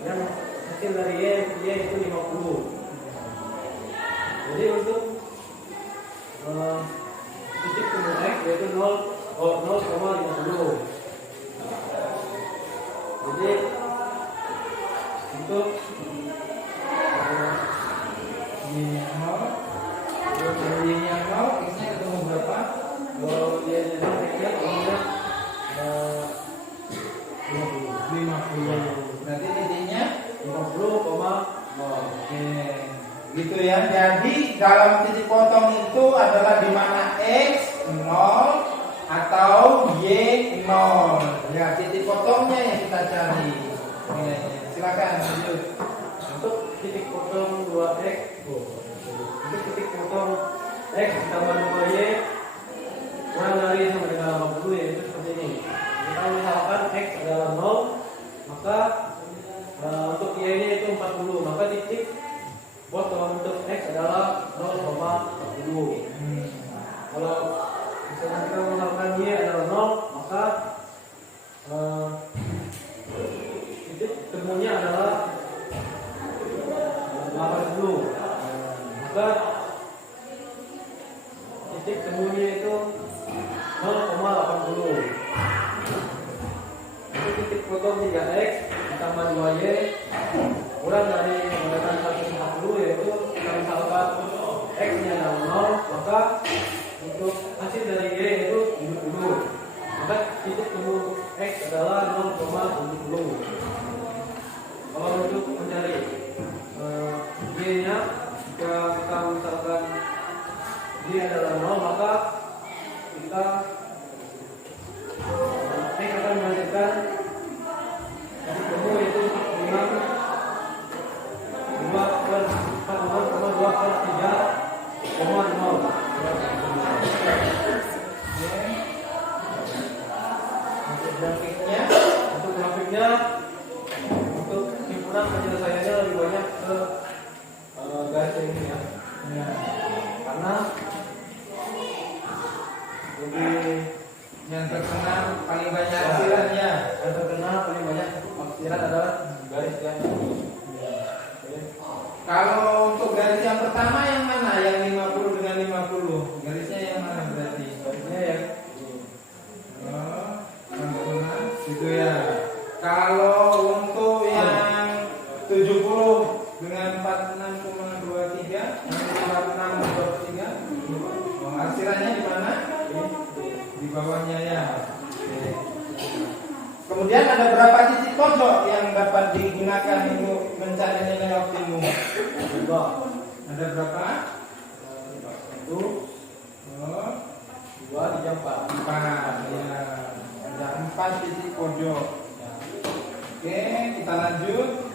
yang hasil dari y itu 50. Jadi untuk titik temu x yaitu 0,50. Jadi untuk Y-nya 0, kalau Y-nya 0, X-nya ketemu berapa? kalau y-nya x-nya ketemunya 50. Berarti titiknya 50,0. oke. Gitu ya. Jadi dalam titik potong itu adalah di mana X 0 atau Y 0. Ya, titik potongnya yang kita cari. Oke, silakan lanjut. Untuk titik potong 2x, untuk titik potong x ditambah 2y kurang dari sama dengan 80, yaitu seperti ini. Kita misalkan x adalah 0, maka untuk y nya itu 40, maka titik potong untuk x adalah 0,40. Kalau misalkan kita misalkan y adalah 0, maka titik temunya adalah 80. Maka titik temunya itu 0,80. Itu titik potong 3x ditambah 2y kurang dari menggunakan 140, yaitu kita misalkan x nya adalah 0, maka untuk hasil dari y itu 70. Maka titik temu x adalah 0,70. Kalau untuk mencari y nya, jika kita misalkan y adalah 0, maka kita x akan menghasilkan titik temu yaitu 2,3,0. Untuk grafiknya, untuk himpunan penyelesaiannya lebih banyak ke garis ini ya. Karena lebih Yang terkenal paling banyak hasilannya. yang terkenal paling banyak hasilnya adalah garis yang ini. Kalau untuk garis yang pertama yang mana? Yang 50 dengan 50. Garisnya yang mana berarti? Garisnya yang Mana? Gitu ya. Kalau untuk yang 70 dengan 46,23, 46,23, hasilannya di mana? Di bawahnya ya. Kemudian ada berapa titik pojok yang dapat digunakan untuk mencari nilai optimum? Ada berapa? 1, 2, 3, 4. 4. Ya. Ada 4 titik pojok. Oke, kita lanjut.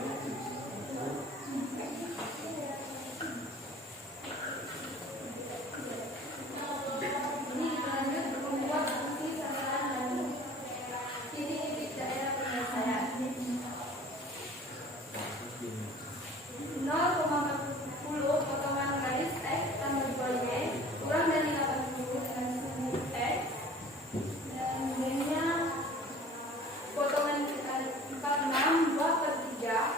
Ini lanjut membuat fungsi sasaran dan titik-titik daerah penyelesaian. 0,40 potongan garis x tambah 2y kurang dari 80 dengan sumbu x, dan y-nya potongan 46 2/3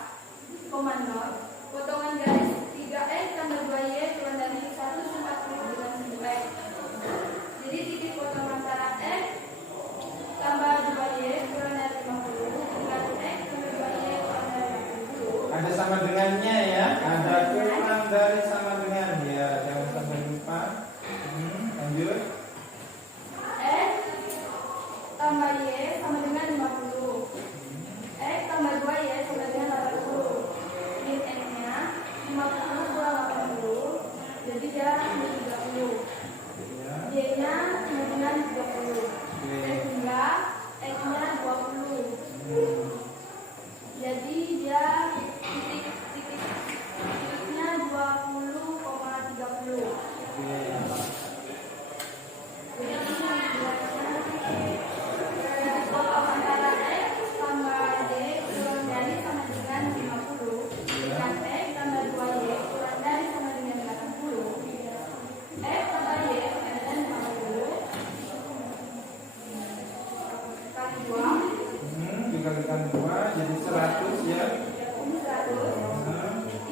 lanjut. X tambah Y sama dengan 50. X tambah 2Y sama dengan 80. Min X-nya 50 kurang 80. Jadi dia min 30. Y-nya sama dengan 30. Sehingga X-nya 20. Jadi dia titiknya 20,30. Dikalikan 2 jadi 100 ya.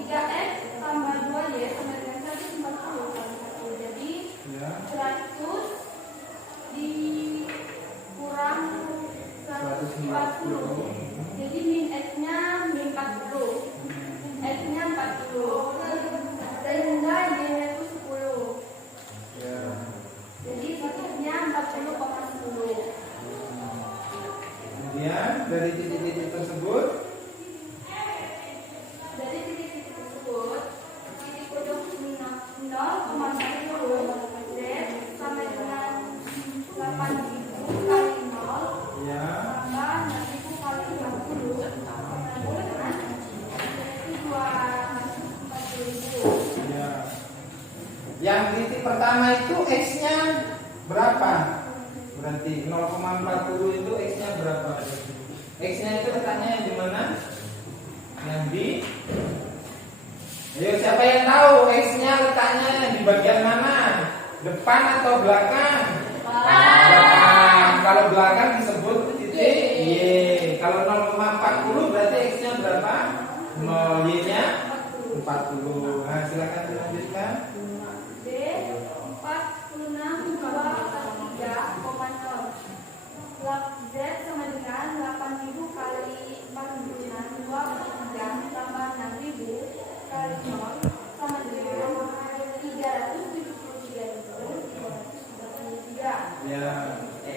3x tambah 2y sama dengan 140 kali 1. Jadi Ya. 100 dikurang 140. Jadi min x-nya min 40. X-nya 40. Sehingga y-nya itu 10. Ya. Jadi titiknya 40,10. Kemudian dari titik-titik tersebut Dari titik-titik tersebut, titik pojok 0,10 Z sama dengan 8.000 kali 0 ya. tambah 6.000 kali 50 sama dengan yaitu 240.000. Ya. Yang titik pertama itu X-nya berapa? Berarti 0,40 itu X-nya berapa? X-nya itu letaknya di mana? Yang di Ayo siapa yang tahu X-nya letaknya di bagian mana? Depan atau belakang? Belakang. Kalau belakang disebut titik Y. Kalau 0,40 berarti X-nya berapa? 0, Y-nya 40. Nah, silakan dilanjutkan. D 46 2 3,0. Z sama dengan 8.000 kali 46 2 tambah 6.000 kali 0 sama dengan 373.333. Ya. D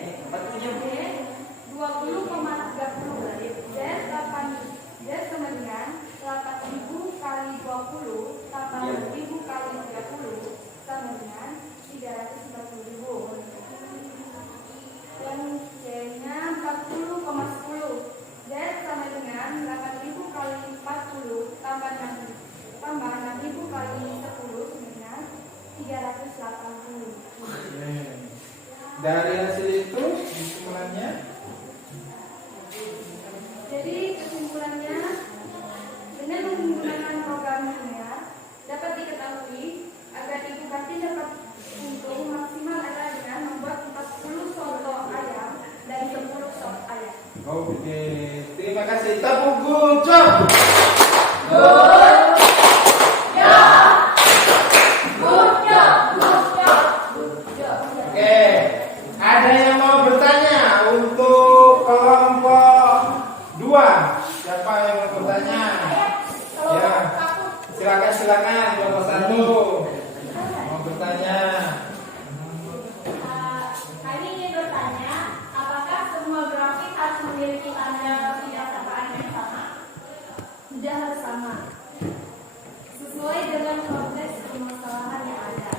20,30. Z 8 Z sama dengan 8.000 kali 20 tambah 6.000 kali 30 sama dengan 340.000. Yang Y-nya 40,10. Z sama dengan 8.000 kali 40 tambah 6.000 kali 10 sama dengan 380. Dari hasil itu kesimpulannya Jadi kesimpulannya, dengan menggunakan program linear dapat diketahui agar ibu kantin dapat untung maksimal adalah dengan membuat 40 soto ayam dan 10 sop ayam. Oke, terima kasih. Tepuk gujur. Oke, ada yang mau bertanya untuk kelompok 2? Siapa yang mau bertanya? Ya, silakan kelompok 1 mau bertanya. Kami ingin bertanya, apakah semua grafik harus memiliki tanda tidak sapaan yang sama? Tidak harus sama. Sesuai dengan konteks permasalahan yang ada.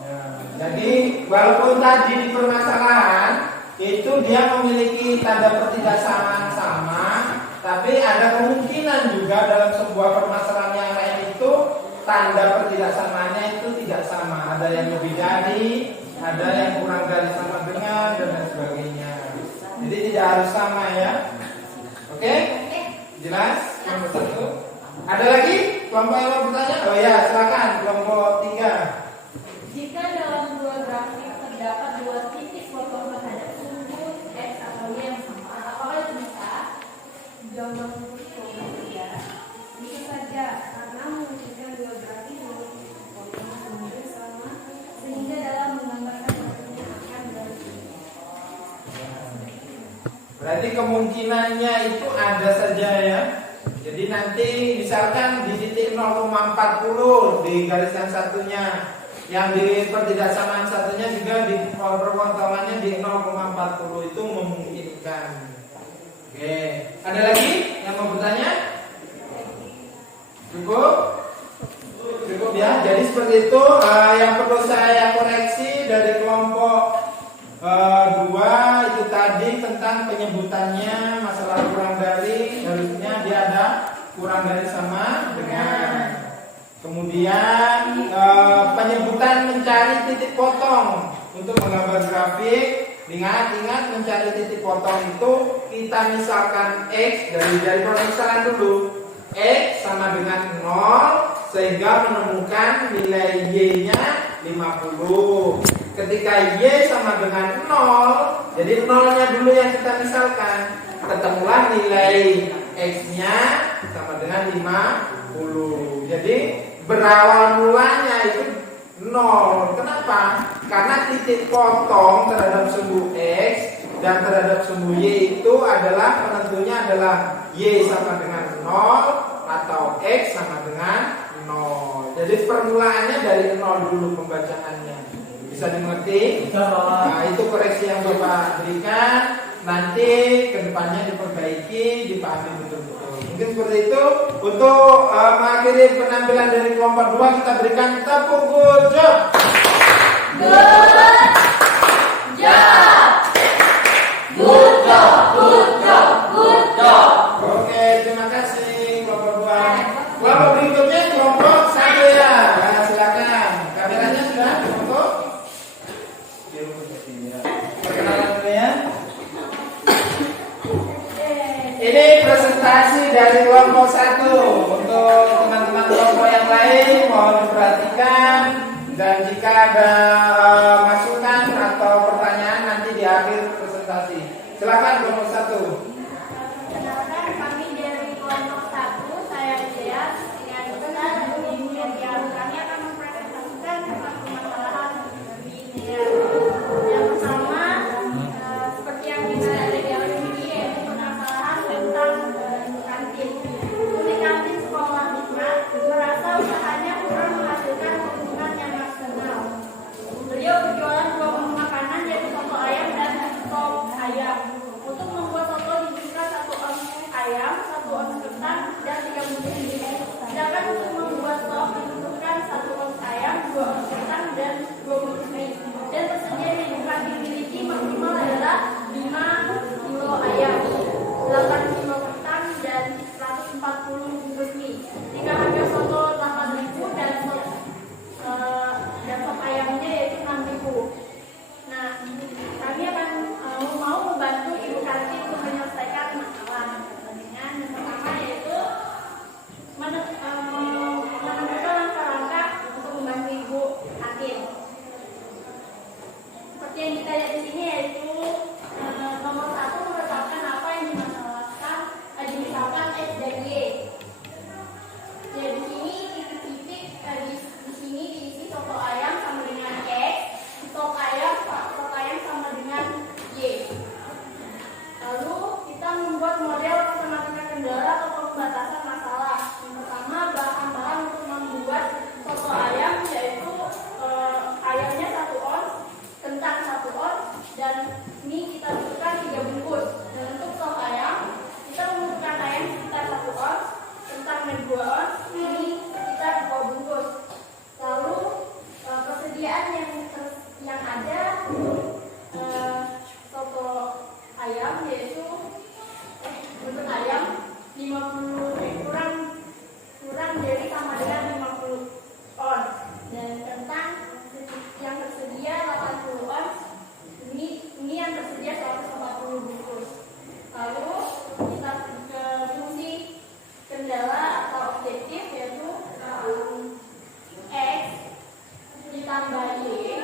Ya, jadi walaupun tadi di permasalahan itu dia memiliki tanda pertidaksamaan sama, tapi ada kemungkinan juga dalam sebuah permasalahan yang lain itu tanda pertidaksamaannya itu tidak sama. Ada yang lebih dari, ada yang kurang dari sama dengan dan lain sebagainya. Jadi tidak harus sama ya. Oke? Jelas? Kelompok 1. Ada lagi kelompok yang mau bertanya? Oh ya, silakan kelompok 3. Jika dalam dua grafik terdapat dua titik potong terhadap sumbu X atau Y yang sama, apakah itu bisa? Jawaban untuk ya, bisa saja karena menunjukkan dua grafik yang sama sehingga dalam menggambarkan hasilnya akan berbeda. Berarti kemungkinannya itu ada saja ya. Jadi nanti misalkan di titik 0,40 di garis yang satunya Yang di pertidaksamaan satunya juga di perpotongannya di 0,40 itu memungkinkan. Oke, ada lagi yang mau bertanya? Cukup? Cukup ya. Jadi seperti itu yang perlu saya koreksi dari kelompok 2 itu tadi tentang penyebutannya masalah kurang dari, harusnya dia ada kurang dari sama dengan. Kemudian penyebutan mencari titik potong untuk menggambar grafik. Ingat mencari titik potong itu kita misalkan X dari permisalan dulu. X sama dengan 0 sehingga menemukan nilai Y-nya 50. Ketika Y sama dengan 0, jadi 0-nya dulu yang kita misalkan, ketemulah nilai X-nya sama dengan 50. Jadi berawal mulanya itu 0. Kenapa? Karena titik potong terhadap sumbu X dan terhadap sumbu Y itu adalah penentunya adalah Y sama dengan 0 atau X sama dengan 0. Jadi permulaannya dari 0 dulu pembacaannya. Bisa dimengerti? Nah, itu koreksi yang Bapak berikan. Nanti kedepannya diperbaiki, dipahami betul-betul. Mungkin seperti itu. Untuk mengakhiri penampilan dari kelompok 2, kita berikan tepuk good job. Good job. Good job. Good job. Good job. Oke, terima kasih kelompok 2. Kelompok berikutnya kelompok 1 ya. Nah, silakan. Kameranya sudah untuk perkenalan dulu ya. Ini presentasi dari kelompok 1. Untuk teman-teman kelompok yang lain mohon diperhatikan, dan jika ada masukan atau pertanyaan nanti di akhir presentasi. Silakan kelompok 1. Perkenalkan, kami dari kelompok 1, saya Dea, dengan kita dan Media. Kami akan mempresentasikan tentang permasalahan ini. Yang pertama, seperti yang kita lihat ini, yaitu permasalahan tentang kantin. Unit kantin sekolah Hikmat merasa usahanya kurang menghasilkan keuntungan yang maksimal. Beliau berjualan 2 menu makanan, yaitu soto ayam dan sop ayam. Untuk membuat soto dibutuhkan 1 ons ayam, 1 ons ketan, dan 3 bungkus mie. Sedangkan untuk membuat sop dibutuhkan 1 ons ayam, 2 ons ketan, dan 2 bungkus mie. Dan tersedia yang bukan dimiliki maksimal adalah 5 kilo ayam, 8 kilo ketan, dan 140 bungkus mie. Jika harga soto 8.000 dan sop ayamnya yaitu 6.000. Nah, kami akan mau membantu ibu kantin untuk menyelesaikan masalah dengan yang pertama yaitu menentukan langkah-langkah untuk membantu ibu kantin. Seperti yang kita lihat di sini yaitu nomor 1 menetapkan apa yang dimasalahkan, misalkan X dan Y. Ya, di sini titik-titik di sini diisi soto ayam sama dengan X, sop ayam sama dengan Y. Lalu kita membuat model matematika kendala atau pembatasan masalah. Yang pertama, bahan-bahan untuk membuat soto ayam yaitu ayamnya 1 ons, kentang 1 ons, dan mie kita butuhkan 3 bungkus. Dan untuk sop ayam kita membutuhkan ayam sekitar 1 ons, kentang 2 ons, mie sekitar 2 bungkus. Lalu persediaan yang ada untuk soto ayam yaitu untuk ayam 50 kurang dari sama dengan 50 ons, dan kentang yang tersedia 80 ons, mie yang tersedia 140 bungkus. Lalu kita ke fungsi kendala atau objektif yaitu X ditambah Y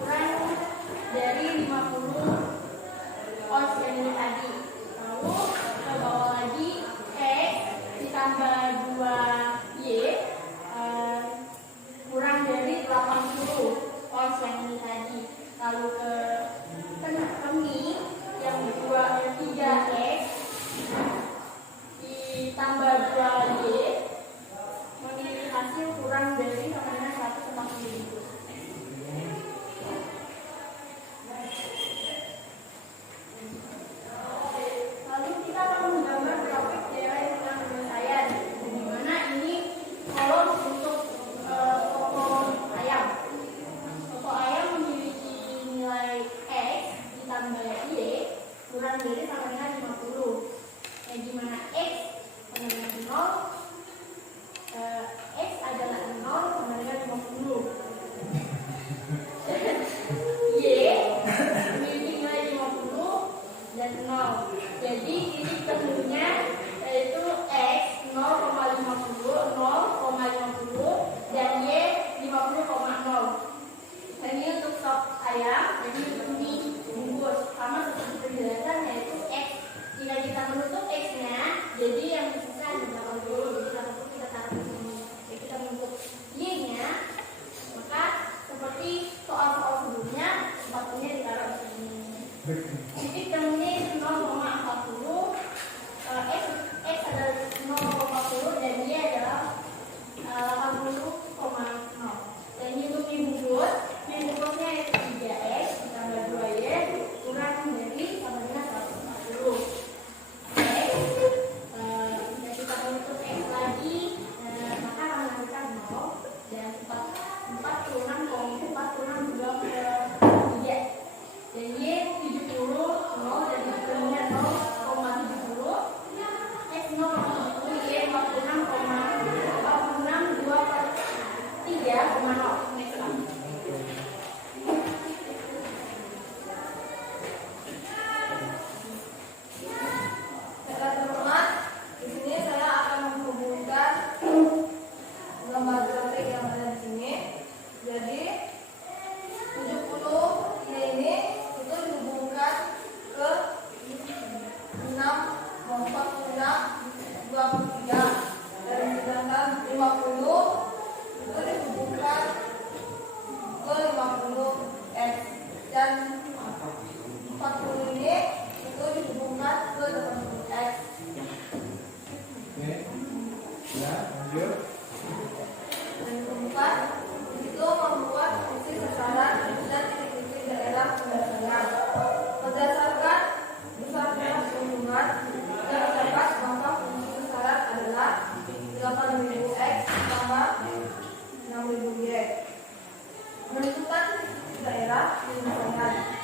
kurang dari 50 ons yang ini tadi. Lalu ke bawah lagi X ditambah 2Y kurang dari 80 ons yang ini tadi. Lalu ke mie yang 3X ditambah 2Y memiliki hasil kurang dari sama dengan Titik temunya 0,40, X adalah 0,40 dan Y adalah 80,0. Dan untuk dibungkus, dibungkusnya itu 3X ditambah 2Y kurang dari sama dengan 140. X, jika kita menutup X lagi, maka menghasilkan 0 dan 46,46 juga ke 3. Dan Y 70, 0 dan dikuranginya 0,70. X 0,70, Y 46,46 2 per 3,0. Teman-teman, di sini saya akan menghubungkan gambar grafik yang ada di sini. Jadi 70 ini itu dihubungkan ke 6,46 23 dan sedangkan 50 itu dihubungkan ke 50x dan 40 ini itu dihubungkan ke 80x. Oke. Ya, lanjut. Dan keempat itu membuat fungsi sasaran dan titik-titik daerah pendatangan berdasarkan besarnya keuntungan yang terdapat, maka fungsi sasaran adalah 8000x tambah 6000y. Menentukan daerah pendatangan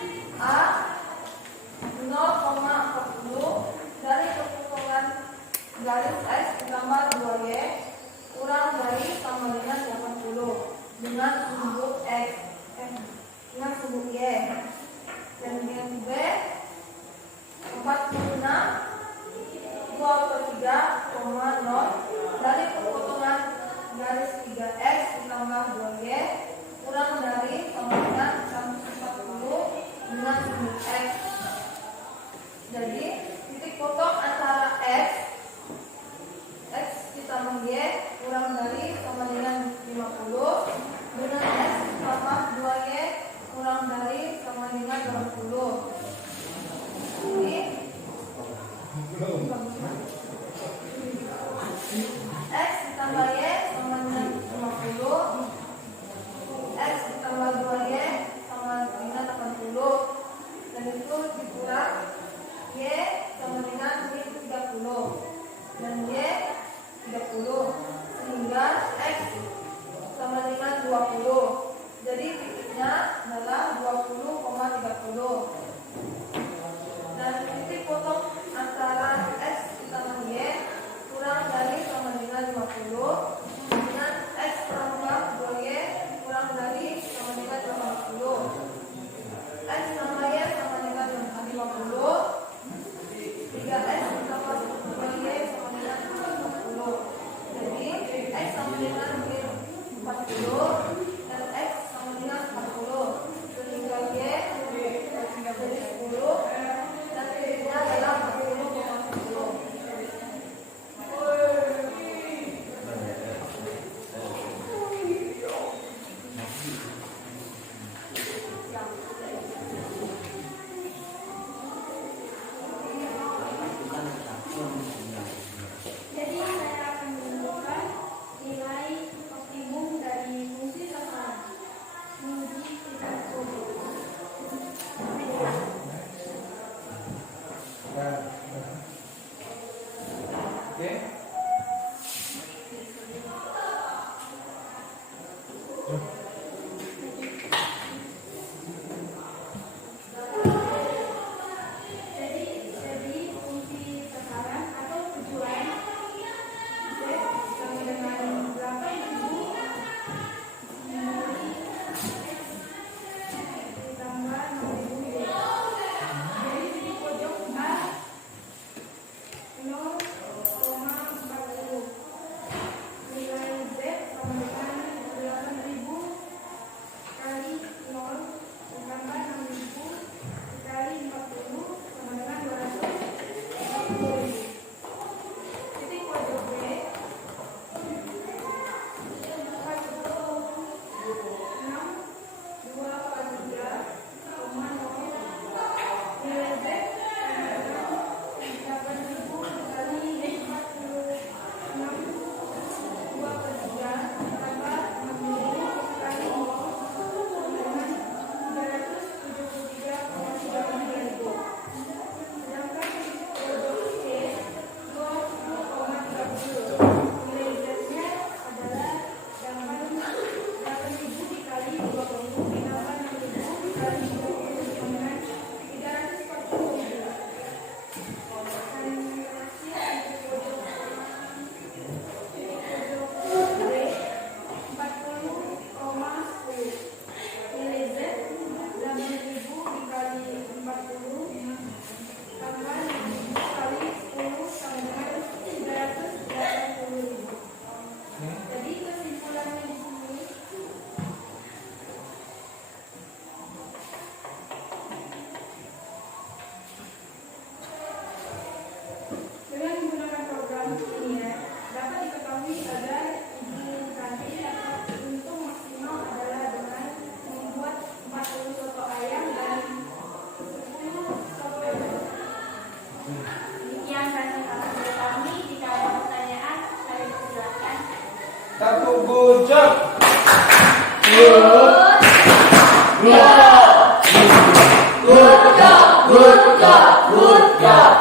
Good job.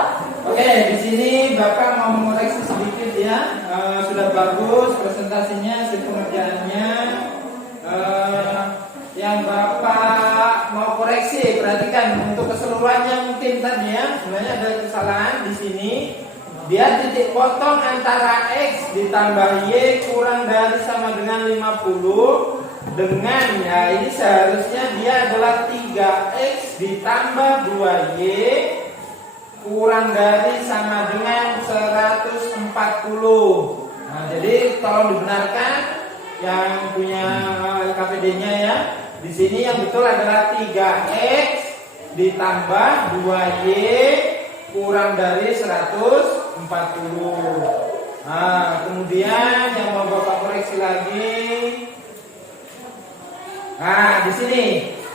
Oke, di sini Bapak mau mengoreksi sedikit ya. Sudah bagus presentasinya, hasil pengerjaannya. Yang Bapak mau koreksi, perhatikan untuk keseluruhannya mungkin tadi ya. Sebenarnya ada kesalahan di sini. Dia titik potong antara X ditambah Y kurang dari sama dengan 50 dengan ya ini seharusnya dia adalah 3X ditambah 2Y kurang dari sama dengan 140. Nah, jadi tolong dibenarkan yang punya KPD-nya ya. Di sini yang betul adalah 3X ditambah 2Y kurang dari 140. Nah, kemudian yang mau Bapak koreksi lagi. Nah,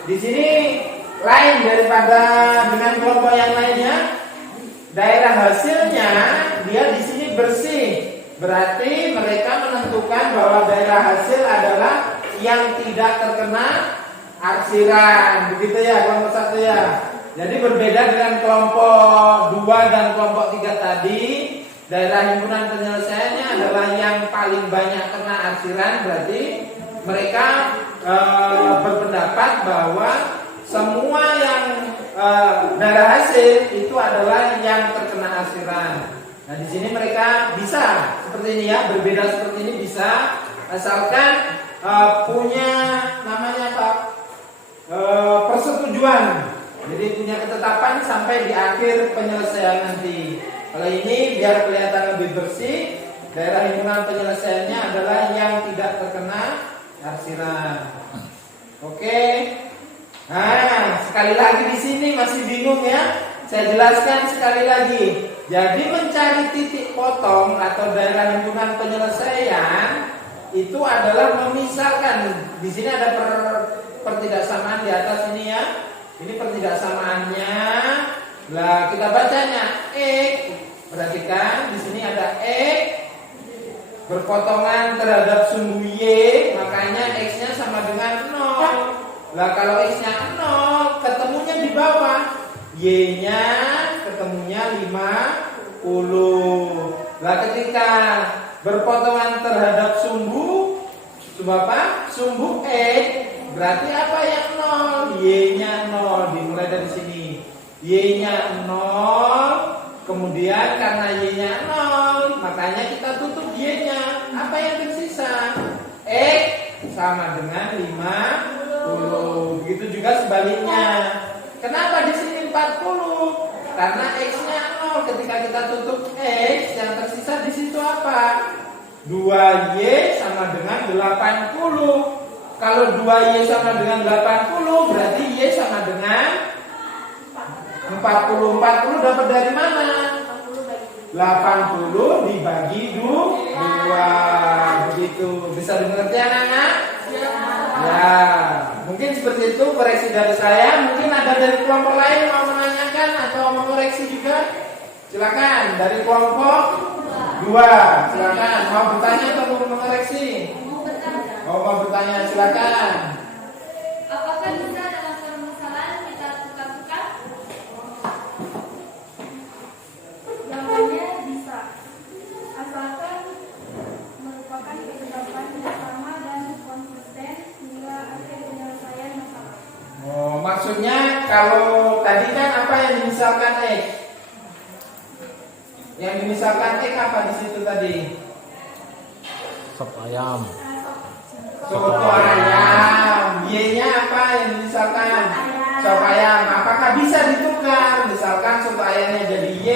di sini lain daripada dengan kelompok yang lainnya. Daerah hasilnya dia di sini bersih. Berarti mereka menentukan bahwa daerah hasil adalah yang tidak terkena arsiran. Begitu ya kelompok 1 ya. Jadi berbeda dengan kelompok 2 dan kelompok 3 tadi. Daerah himpunan penyelesaiannya adalah yang paling banyak kena arsiran. Berarti mereka berpendapat bahwa semua yang daerah hasil itu adalah yang terkena arsiran. Nah, di sini mereka bisa seperti ini ya, berbeda seperti ini bisa, asalkan punya namanya apa? Persetujuan. Jadi punya ketetapan sampai di akhir penyelesaian nanti. Kalau ini biar kelihatan lebih bersih, daerah himpunan penyelesaiannya adalah yang tidak terkena arsiran. Oke. Nah, sekali lagi di sini masih bingung ya. Saya jelaskan sekali lagi. Jadi mencari titik potong atau daerah himpunan penyelesaian itu adalah memisahkan. Di sini ada pertidaksamaan di atas ini ya. Ini pertidaksamaannya. Lah kita bacanya X. Perhatikan di sini ada X berpotongan terhadap sumbu Y, makanya X-nya sama dengan 0. Lah kalau X-nya 0, ketemunya di bawah. Y-nya ketemunya 50. Lah ketika berpotongan terhadap sumbu apa? Sumbu X, berarti apa yang 0? Y-nya 0. Dimulai dari sini. Y-nya 0, kemudian karena Y-nya 0, makanya kita tutup Y-nya. Apa yang tersisa? X sama dengan 50. Begitu juga sebaliknya. Kenapa di sini 40? Karena X-nya 0. Ketika kita tutup X, yang tersisa di situ apa? 2Y sama dengan 80. Kalau 2Y sama dengan 80, berarti Y sama dengan 40. 40 dapat dari mana? 80 dibagi 2. Begitu. Bisa dimengerti anak-anak? Ya. Mungkin seperti itu koreksi dari saya. Mungkin ada dari kelompok lain mau menanyakan atau mau koreksi juga? Silakan. Dari kelompok 2. Silakan. Mau bertanya atau mau mengoreksi? Mau bertanya, silakan. Apakah bisa dalam permasalahan kita tukar-tukar? Jawabannya bisa, asalkan merupakan ketetapan yang sama dan konsisten hingga akhir penyelesaian masalah. Oh, maksudnya kalau tadi kan apa yang dimisalkan X? Yang dimisalkan X apa di situ tadi? Sop ayam. Soto ayam. Y-nya apa yang dimisalkan? Sop ayam. Apakah bisa ditukar? Misalkan soto ayamnya jadi Y,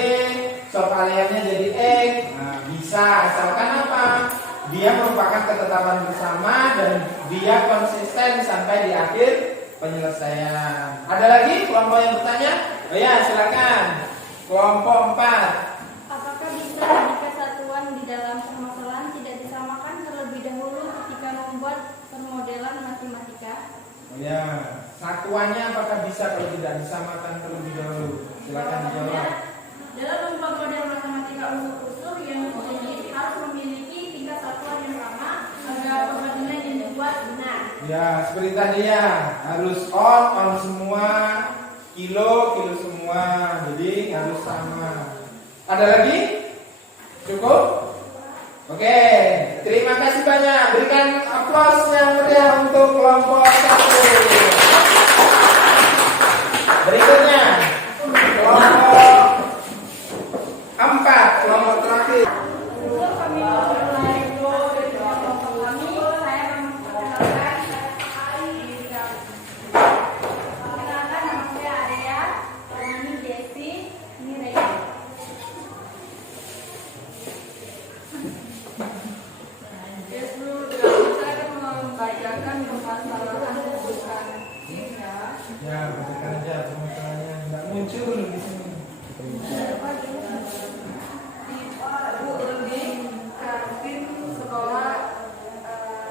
sop ayamnya jadi X. Nah, bisa. Asalkan apa? Dia merupakan ketetapan bersama dan dia konsisten sampai di akhir penyelesaian. Ada lagi kelompok yang bertanya? Oh ya, silakan. Kelompok 4. Apakah bisa jika satuan di dalam permasalahan tidak disamakan terlebih dahulu ketika membuat permodelan matematika? Oh ya, satuannya apakah bisa kalau tidak disamakan terlebih dahulu? Silakan dijawab. Dalam membuat model matematika untuk unsur yang rumit harus memiliki tingkat satuan yang sama agar permodelan yang dibuat benar. Ya, seperti tadi ya, harus on semua, kilo semua. semua, jadi harus sama. Ada lagi? Cukup? Oke, terima kasih banyak. Berikan aplaus yang meriah untuk kelompok 1. Berikutnya kelompok 4, kelompok terakhir. Sebelum kami memulai kelompok kami, saya memperkenalkan diri kami. Perkenalkan, nama saya Arya, ini Desi, ini Raya. Ya, sebelum saya akan membacakan permasalahan bukan ya. Ya, bacakan aja permasalahannya. Nggak muncul di sini. Bu Unding kantin sekolah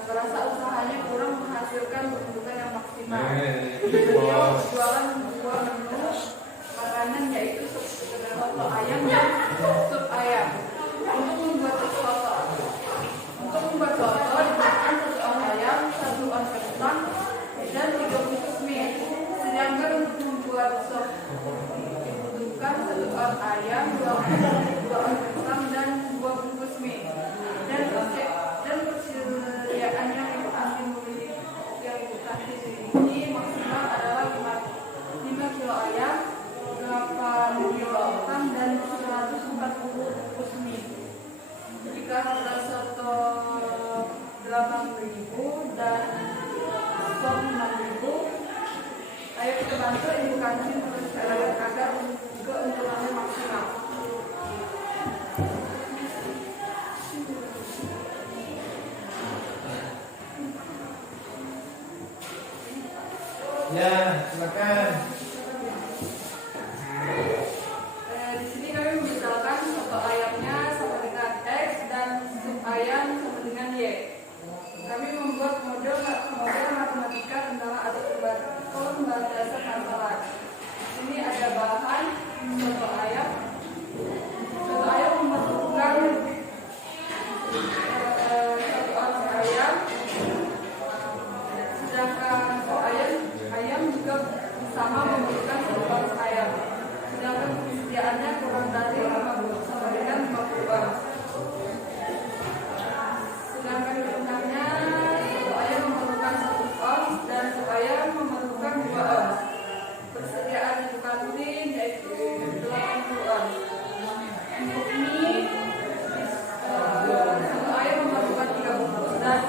merasa usahanya kurang menghasilkan keuntungan yang maksimal. Beliau jualan dua menu makanan yaitu sup soto ayam dan sup ayam. Untuk membuat soto dibutuhkan 1 on ayam, 1 on kentang, dan 3 bungkus mie. Sedangkan untuk membuat sup dibutuhkan 1 on ayam, 2 on kentang, dan 2 bungkus mie. Dan persediaannya yang kami miliki maksimal adalah 5 kilo ayam, 8 kilo kentang, dan 140 bungkus mie. Jika harga soto 8.000 dan sop 6.000, ayo kita bantu ibu kantin agar keuntungannya maksimal. Ya, silakan. Di sini kami misalkan soto ayamnya sama dengan X dan sup ayam sama dengan Y. Kami membuat model matematika tentang atau pembatasan masalah. Di sini ada bahan soto ayam. Soto ayam membutuhkan 1 on ayam. Sedangkan sup ayam juga sama membutuhkan 1 on ayam. Sedangkan persediaannya kurang dari 50 sama dengan 50 on. Sedangkan kentangnya sup ayam memerlukan 1 ons dan sup ayam memerlukan 2 ons. Persediaan ibu kantin yaitu 80 ons. Untuk mie, sup ayam memerlukan 3 bungkus dan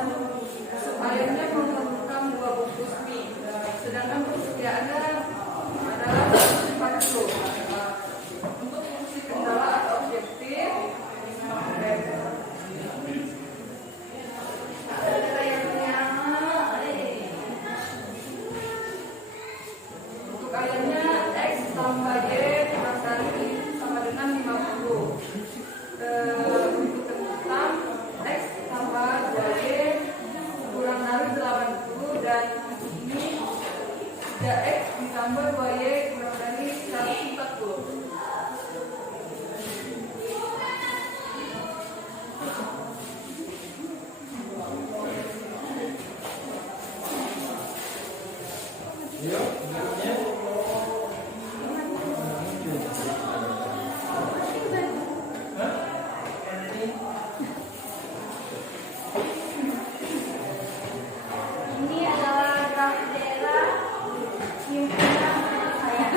sup ayamnya memerlukan 2 bungkus mie. Sedangkan persediaannya adalah 40. Untuk fungsi kendala atau objektif, untuk ayamnya X tambah Y kurang dari sama dengan 50. Untuk kentang X tambah 2Y kurang dari 80, dan ini 3X ditambah 2Y kurang dari 140. Yuk, berikutnya. Ini adalah graf daerah himpunan saya.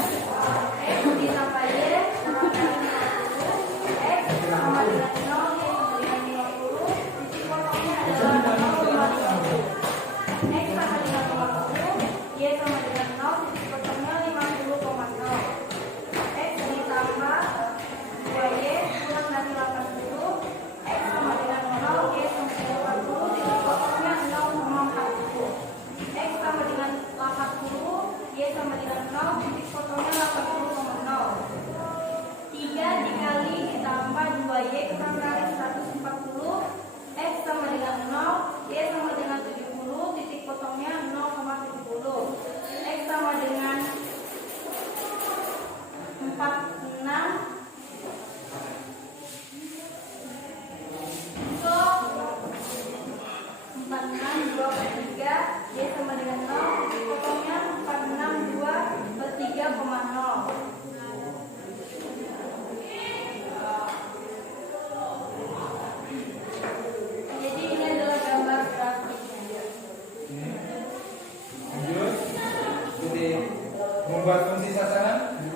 X ditambah Y sama dengan 50. X sama dengan 0, Y sama dengan 50. Titik potongnya adalah 0,50. X sama dengan 50, Y sama dengan 0, titik potongnya membuat fungsi sasaran? 4.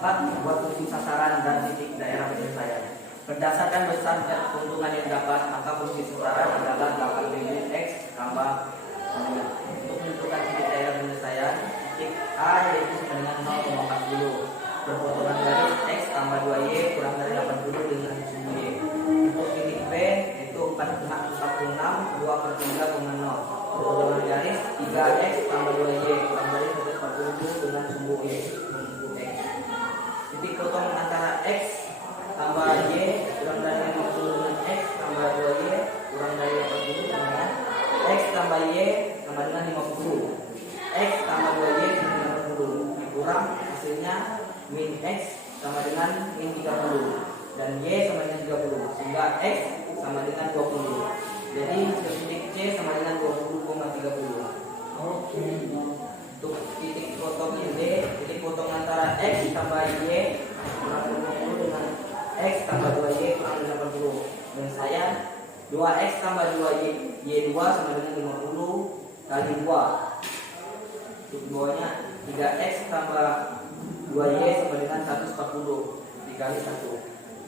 Membuat fungsi sasaran dan titik daerah penyelesaian. Berdasarkan besar keuntungan yang dapat, maka fungsi sasaran adalah 8.000 X tambah untuk menentukan titik daerah penyelesaian. Titik A yaitu sama dengan 0,40. Perpotongan garis X tambah 2Y kurang dari 80 dengan sumbu Y. Untuk titik B yaitu 46 2/3,0. Perpotongan garis 3X tambah 2Y kurang dari 140 dengan sumbu Y. Titik potong antara X tambah Y kurang dari 50 dengan X tambah 2Y kurang dari 80 dengan X tambah Y sama dengan 50. X tambah 2Y sama dengan 80 dikurang hasilnya min X sama dengan min 30 dan Y sama dengan 30 sehingga X sama dengan 20. Jadi titik C sama dengan 20,30. Untuk titik potong D, titik potong antara X tambah Y kurang dari 50 dengan X tambah 2Y kurang dari 80. Dan saya 2X tambah 2Y2 sama dengan 50 kali 2. Untuk bawahnya 3X tambah 2Y sama dengan 140 dikali 1.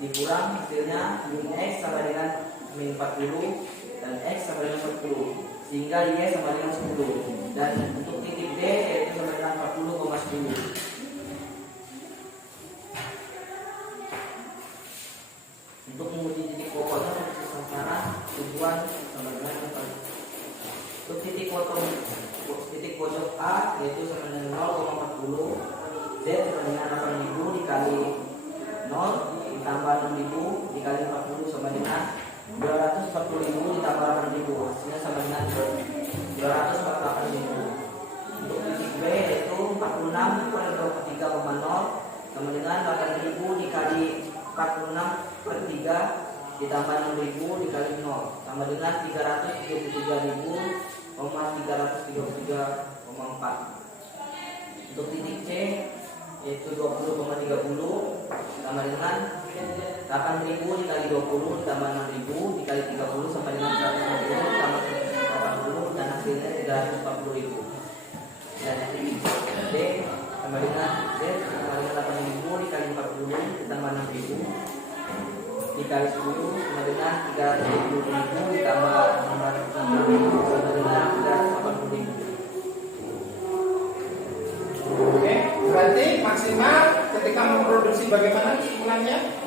Dikurang hasilnya min X sama dengan min 40 dan X sama dengan 40 sehingga Y sama dengan 10. Dan untuk titik D yaitu sama dengan 40,10. Untuk menguji titik pokoknya fungsi sasaran tujuan sama dengan 4. Untuk titik pojok A yaitu sama dengan 0,40. Z sama dengan 8.000 dikali 0 ditambah 6.000 dikali 40 sama dengan 240.000 ditambah 8.000 hasilnya sama dengan 248.000. Untuk titik B yaitu 46 per 23,0 sama dengan 8.000 dikali 46/3 ditambah 6.000 dikali 0 sama dengan 333.333,4. Untuk titik C yaitu 20,30 sama dengan 8.000 dikali 20 ditambah 6.000 dikali 30 sama dengan 160 ditambah 180 dan hasilnya 340.000. Dan titik D sama dengan Z sama dengan 8.000 dikali 40 ditambah 6.000 dikali 10 sama dengan 370.000 ditambah 660.000 sama dengan 380.000. Oke, berarti maksimal ketika memproduksi bagaimana kesimpulannya?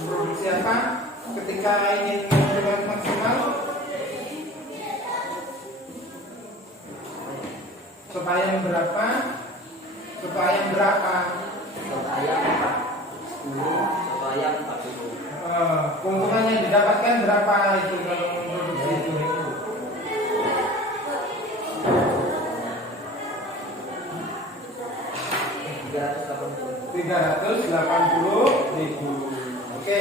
Memproduksi apa? Ketika ingin memproduksi maksimal supaya yang berapa? Supaya 40 supaya 40. Keuntungan yang didapatkan berapa itu kalau memproduksi itu? 380.000. Oke.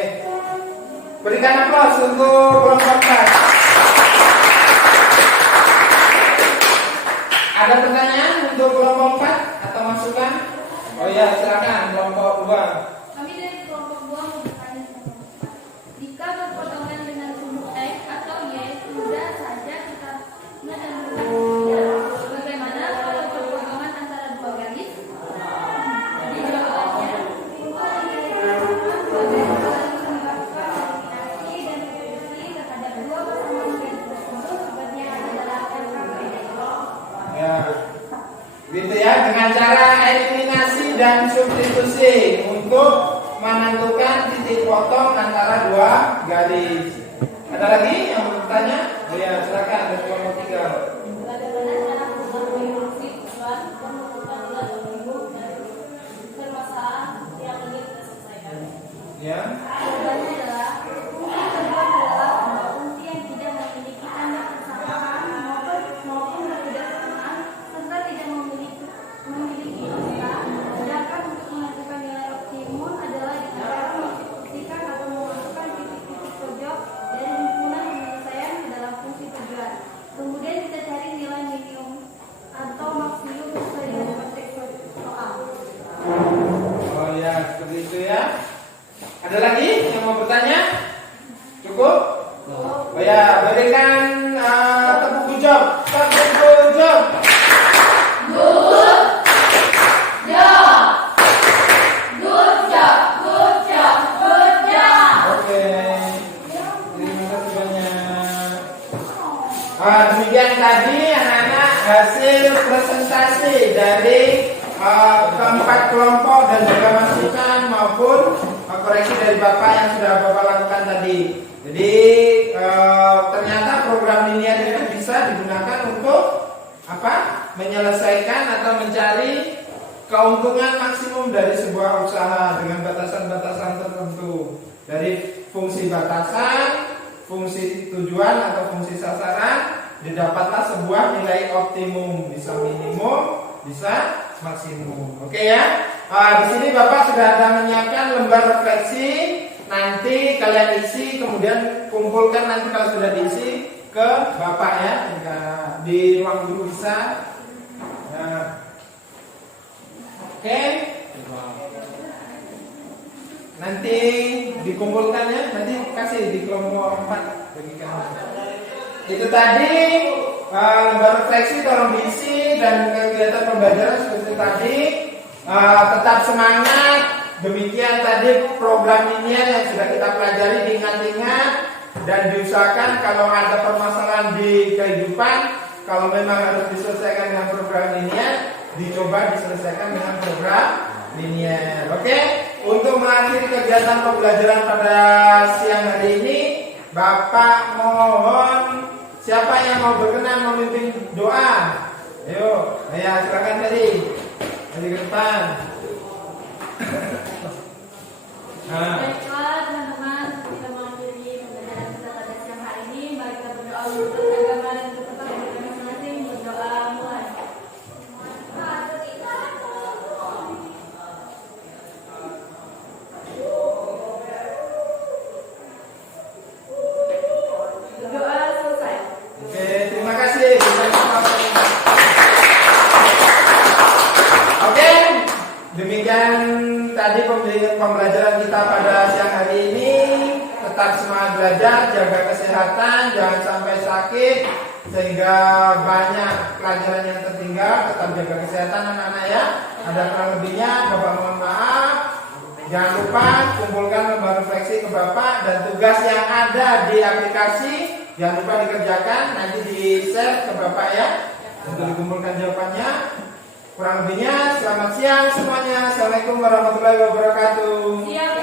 Berikan aplaus untuk kelompok 4. Ada pertanyaan untuk kelompok 4 atau masukan? Oh ya, silakan kelompok 2. Kami dari kelompok 2 mau bertanya kepada Bapak. Jika berpotongan dengan sumbu X atau Y, sudah saja kita bagaimana kalau berpotongan antara dua garis? Jadi jawabannya terhadap dua pasangan garis tersebut sebagian adalah Ya. Gitu ya, dengan cara eliminasi dan substitusi untuk menentukan titik potong antara dua garis. Ada lagi yang bertanya? Oh ya, silakan dari kelompok 3. bagaimana cara mengevaluasi tujuan menentukan nilai optimum dari permasalahan yang ingin kita selesaikan? Ya. Jawabannya adalah fungsi tujuan adalah sebuah fungsi yang tidak memiliki tanda persamaan maupun ketidaksamaan serta tidak memiliki nilai. Sedangkan untuk menentukan nilai optimum adalah cara menginstruksikan atau memasukkan titik-titik pojok dari himpunan penyelesaian ke dalam fungsi tujuan. Kemudian kita cari nilai minimum atau maksimum sesuai dengan konteks soal. Oh ya, seperti itu ya. Ada lagi yang mau bertanya? Cukup? Oh ya, berikan tepuk job. Tepuk job. Oke. Terima kasih banyak. Demikian tadi anak-anak hasil presentasi dari keempat kelompok dan juga masukan maupun koreksi dari Bapak yang sudah Bapak lakukan tadi. Jadi ternyata program linear itu bisa digunakan untuk apa? Menyelesaikan atau mencari keuntungan maksimum dari sebuah usaha dengan batasan-batasan tertentu. Dari fungsi batasan, fungsi tujuan atau fungsi sasaran, didapatlah sebuah nilai optimum, bisa minimum, bisa maksimum. Oke ya. Di sini Bapak sudah ada menyiapkan lembar refleksi. Nanti kalian isi, kemudian kumpulkan nanti kalau sudah diisi ke Bapak ya, di ruang guru bisa. Nah. Oke. Nanti dikumpulkan ya, nanti kasih di kelompok 4 bagikan. Itu tadi lembar refleksi tolong diisi dan kegiatan pembelajaran seperti tadi. Tetap semangat. Demikian tadi program linear yang sudah kita pelajari, diingat-ingat dan diusahakan kalau ada permasalahan di kehidupan, kalau memang harus diselesaikan dengan program linear, dicoba diselesaikan dengan program linear. Oke? Untuk mengakhiri kegiatan pembelajaran pada siang hari ini, Bapak mohon siapa yang mau berkenan memimpin doa? Ayo, ya silakan tadi. Maju ke depan. Baiklah teman-teman, kita mengakhiri pembelajaran kita pada siang hari ini. Mari kita berdoa untuk agama dan bertempat bagi masing-masing. Berdoa mulai. Berdoa selesai. Oke, terima kasih. Oke, demikian tadi pembelajaran kita pada siang hari ini. Tetap semangat belajar, jaga kesehatan, jangan sampai sakit sehingga banyak pelajaran yang tertinggal. Tetap jaga kesehatan anak-anak ya. Ada kurang lebihnya, Bapak mohon maaf. Jangan lupa kumpulkan lembar refleksi ke Bapak dan tugas yang ada di aplikasi jangan lupa dikerjakan, nanti di-share ke Bapak ya untuk dikumpulkan jawabannya. Kurang lebihnya selamat siang semuanya. Assalamualaikum warahmatullahi wabarakatuh. Siap,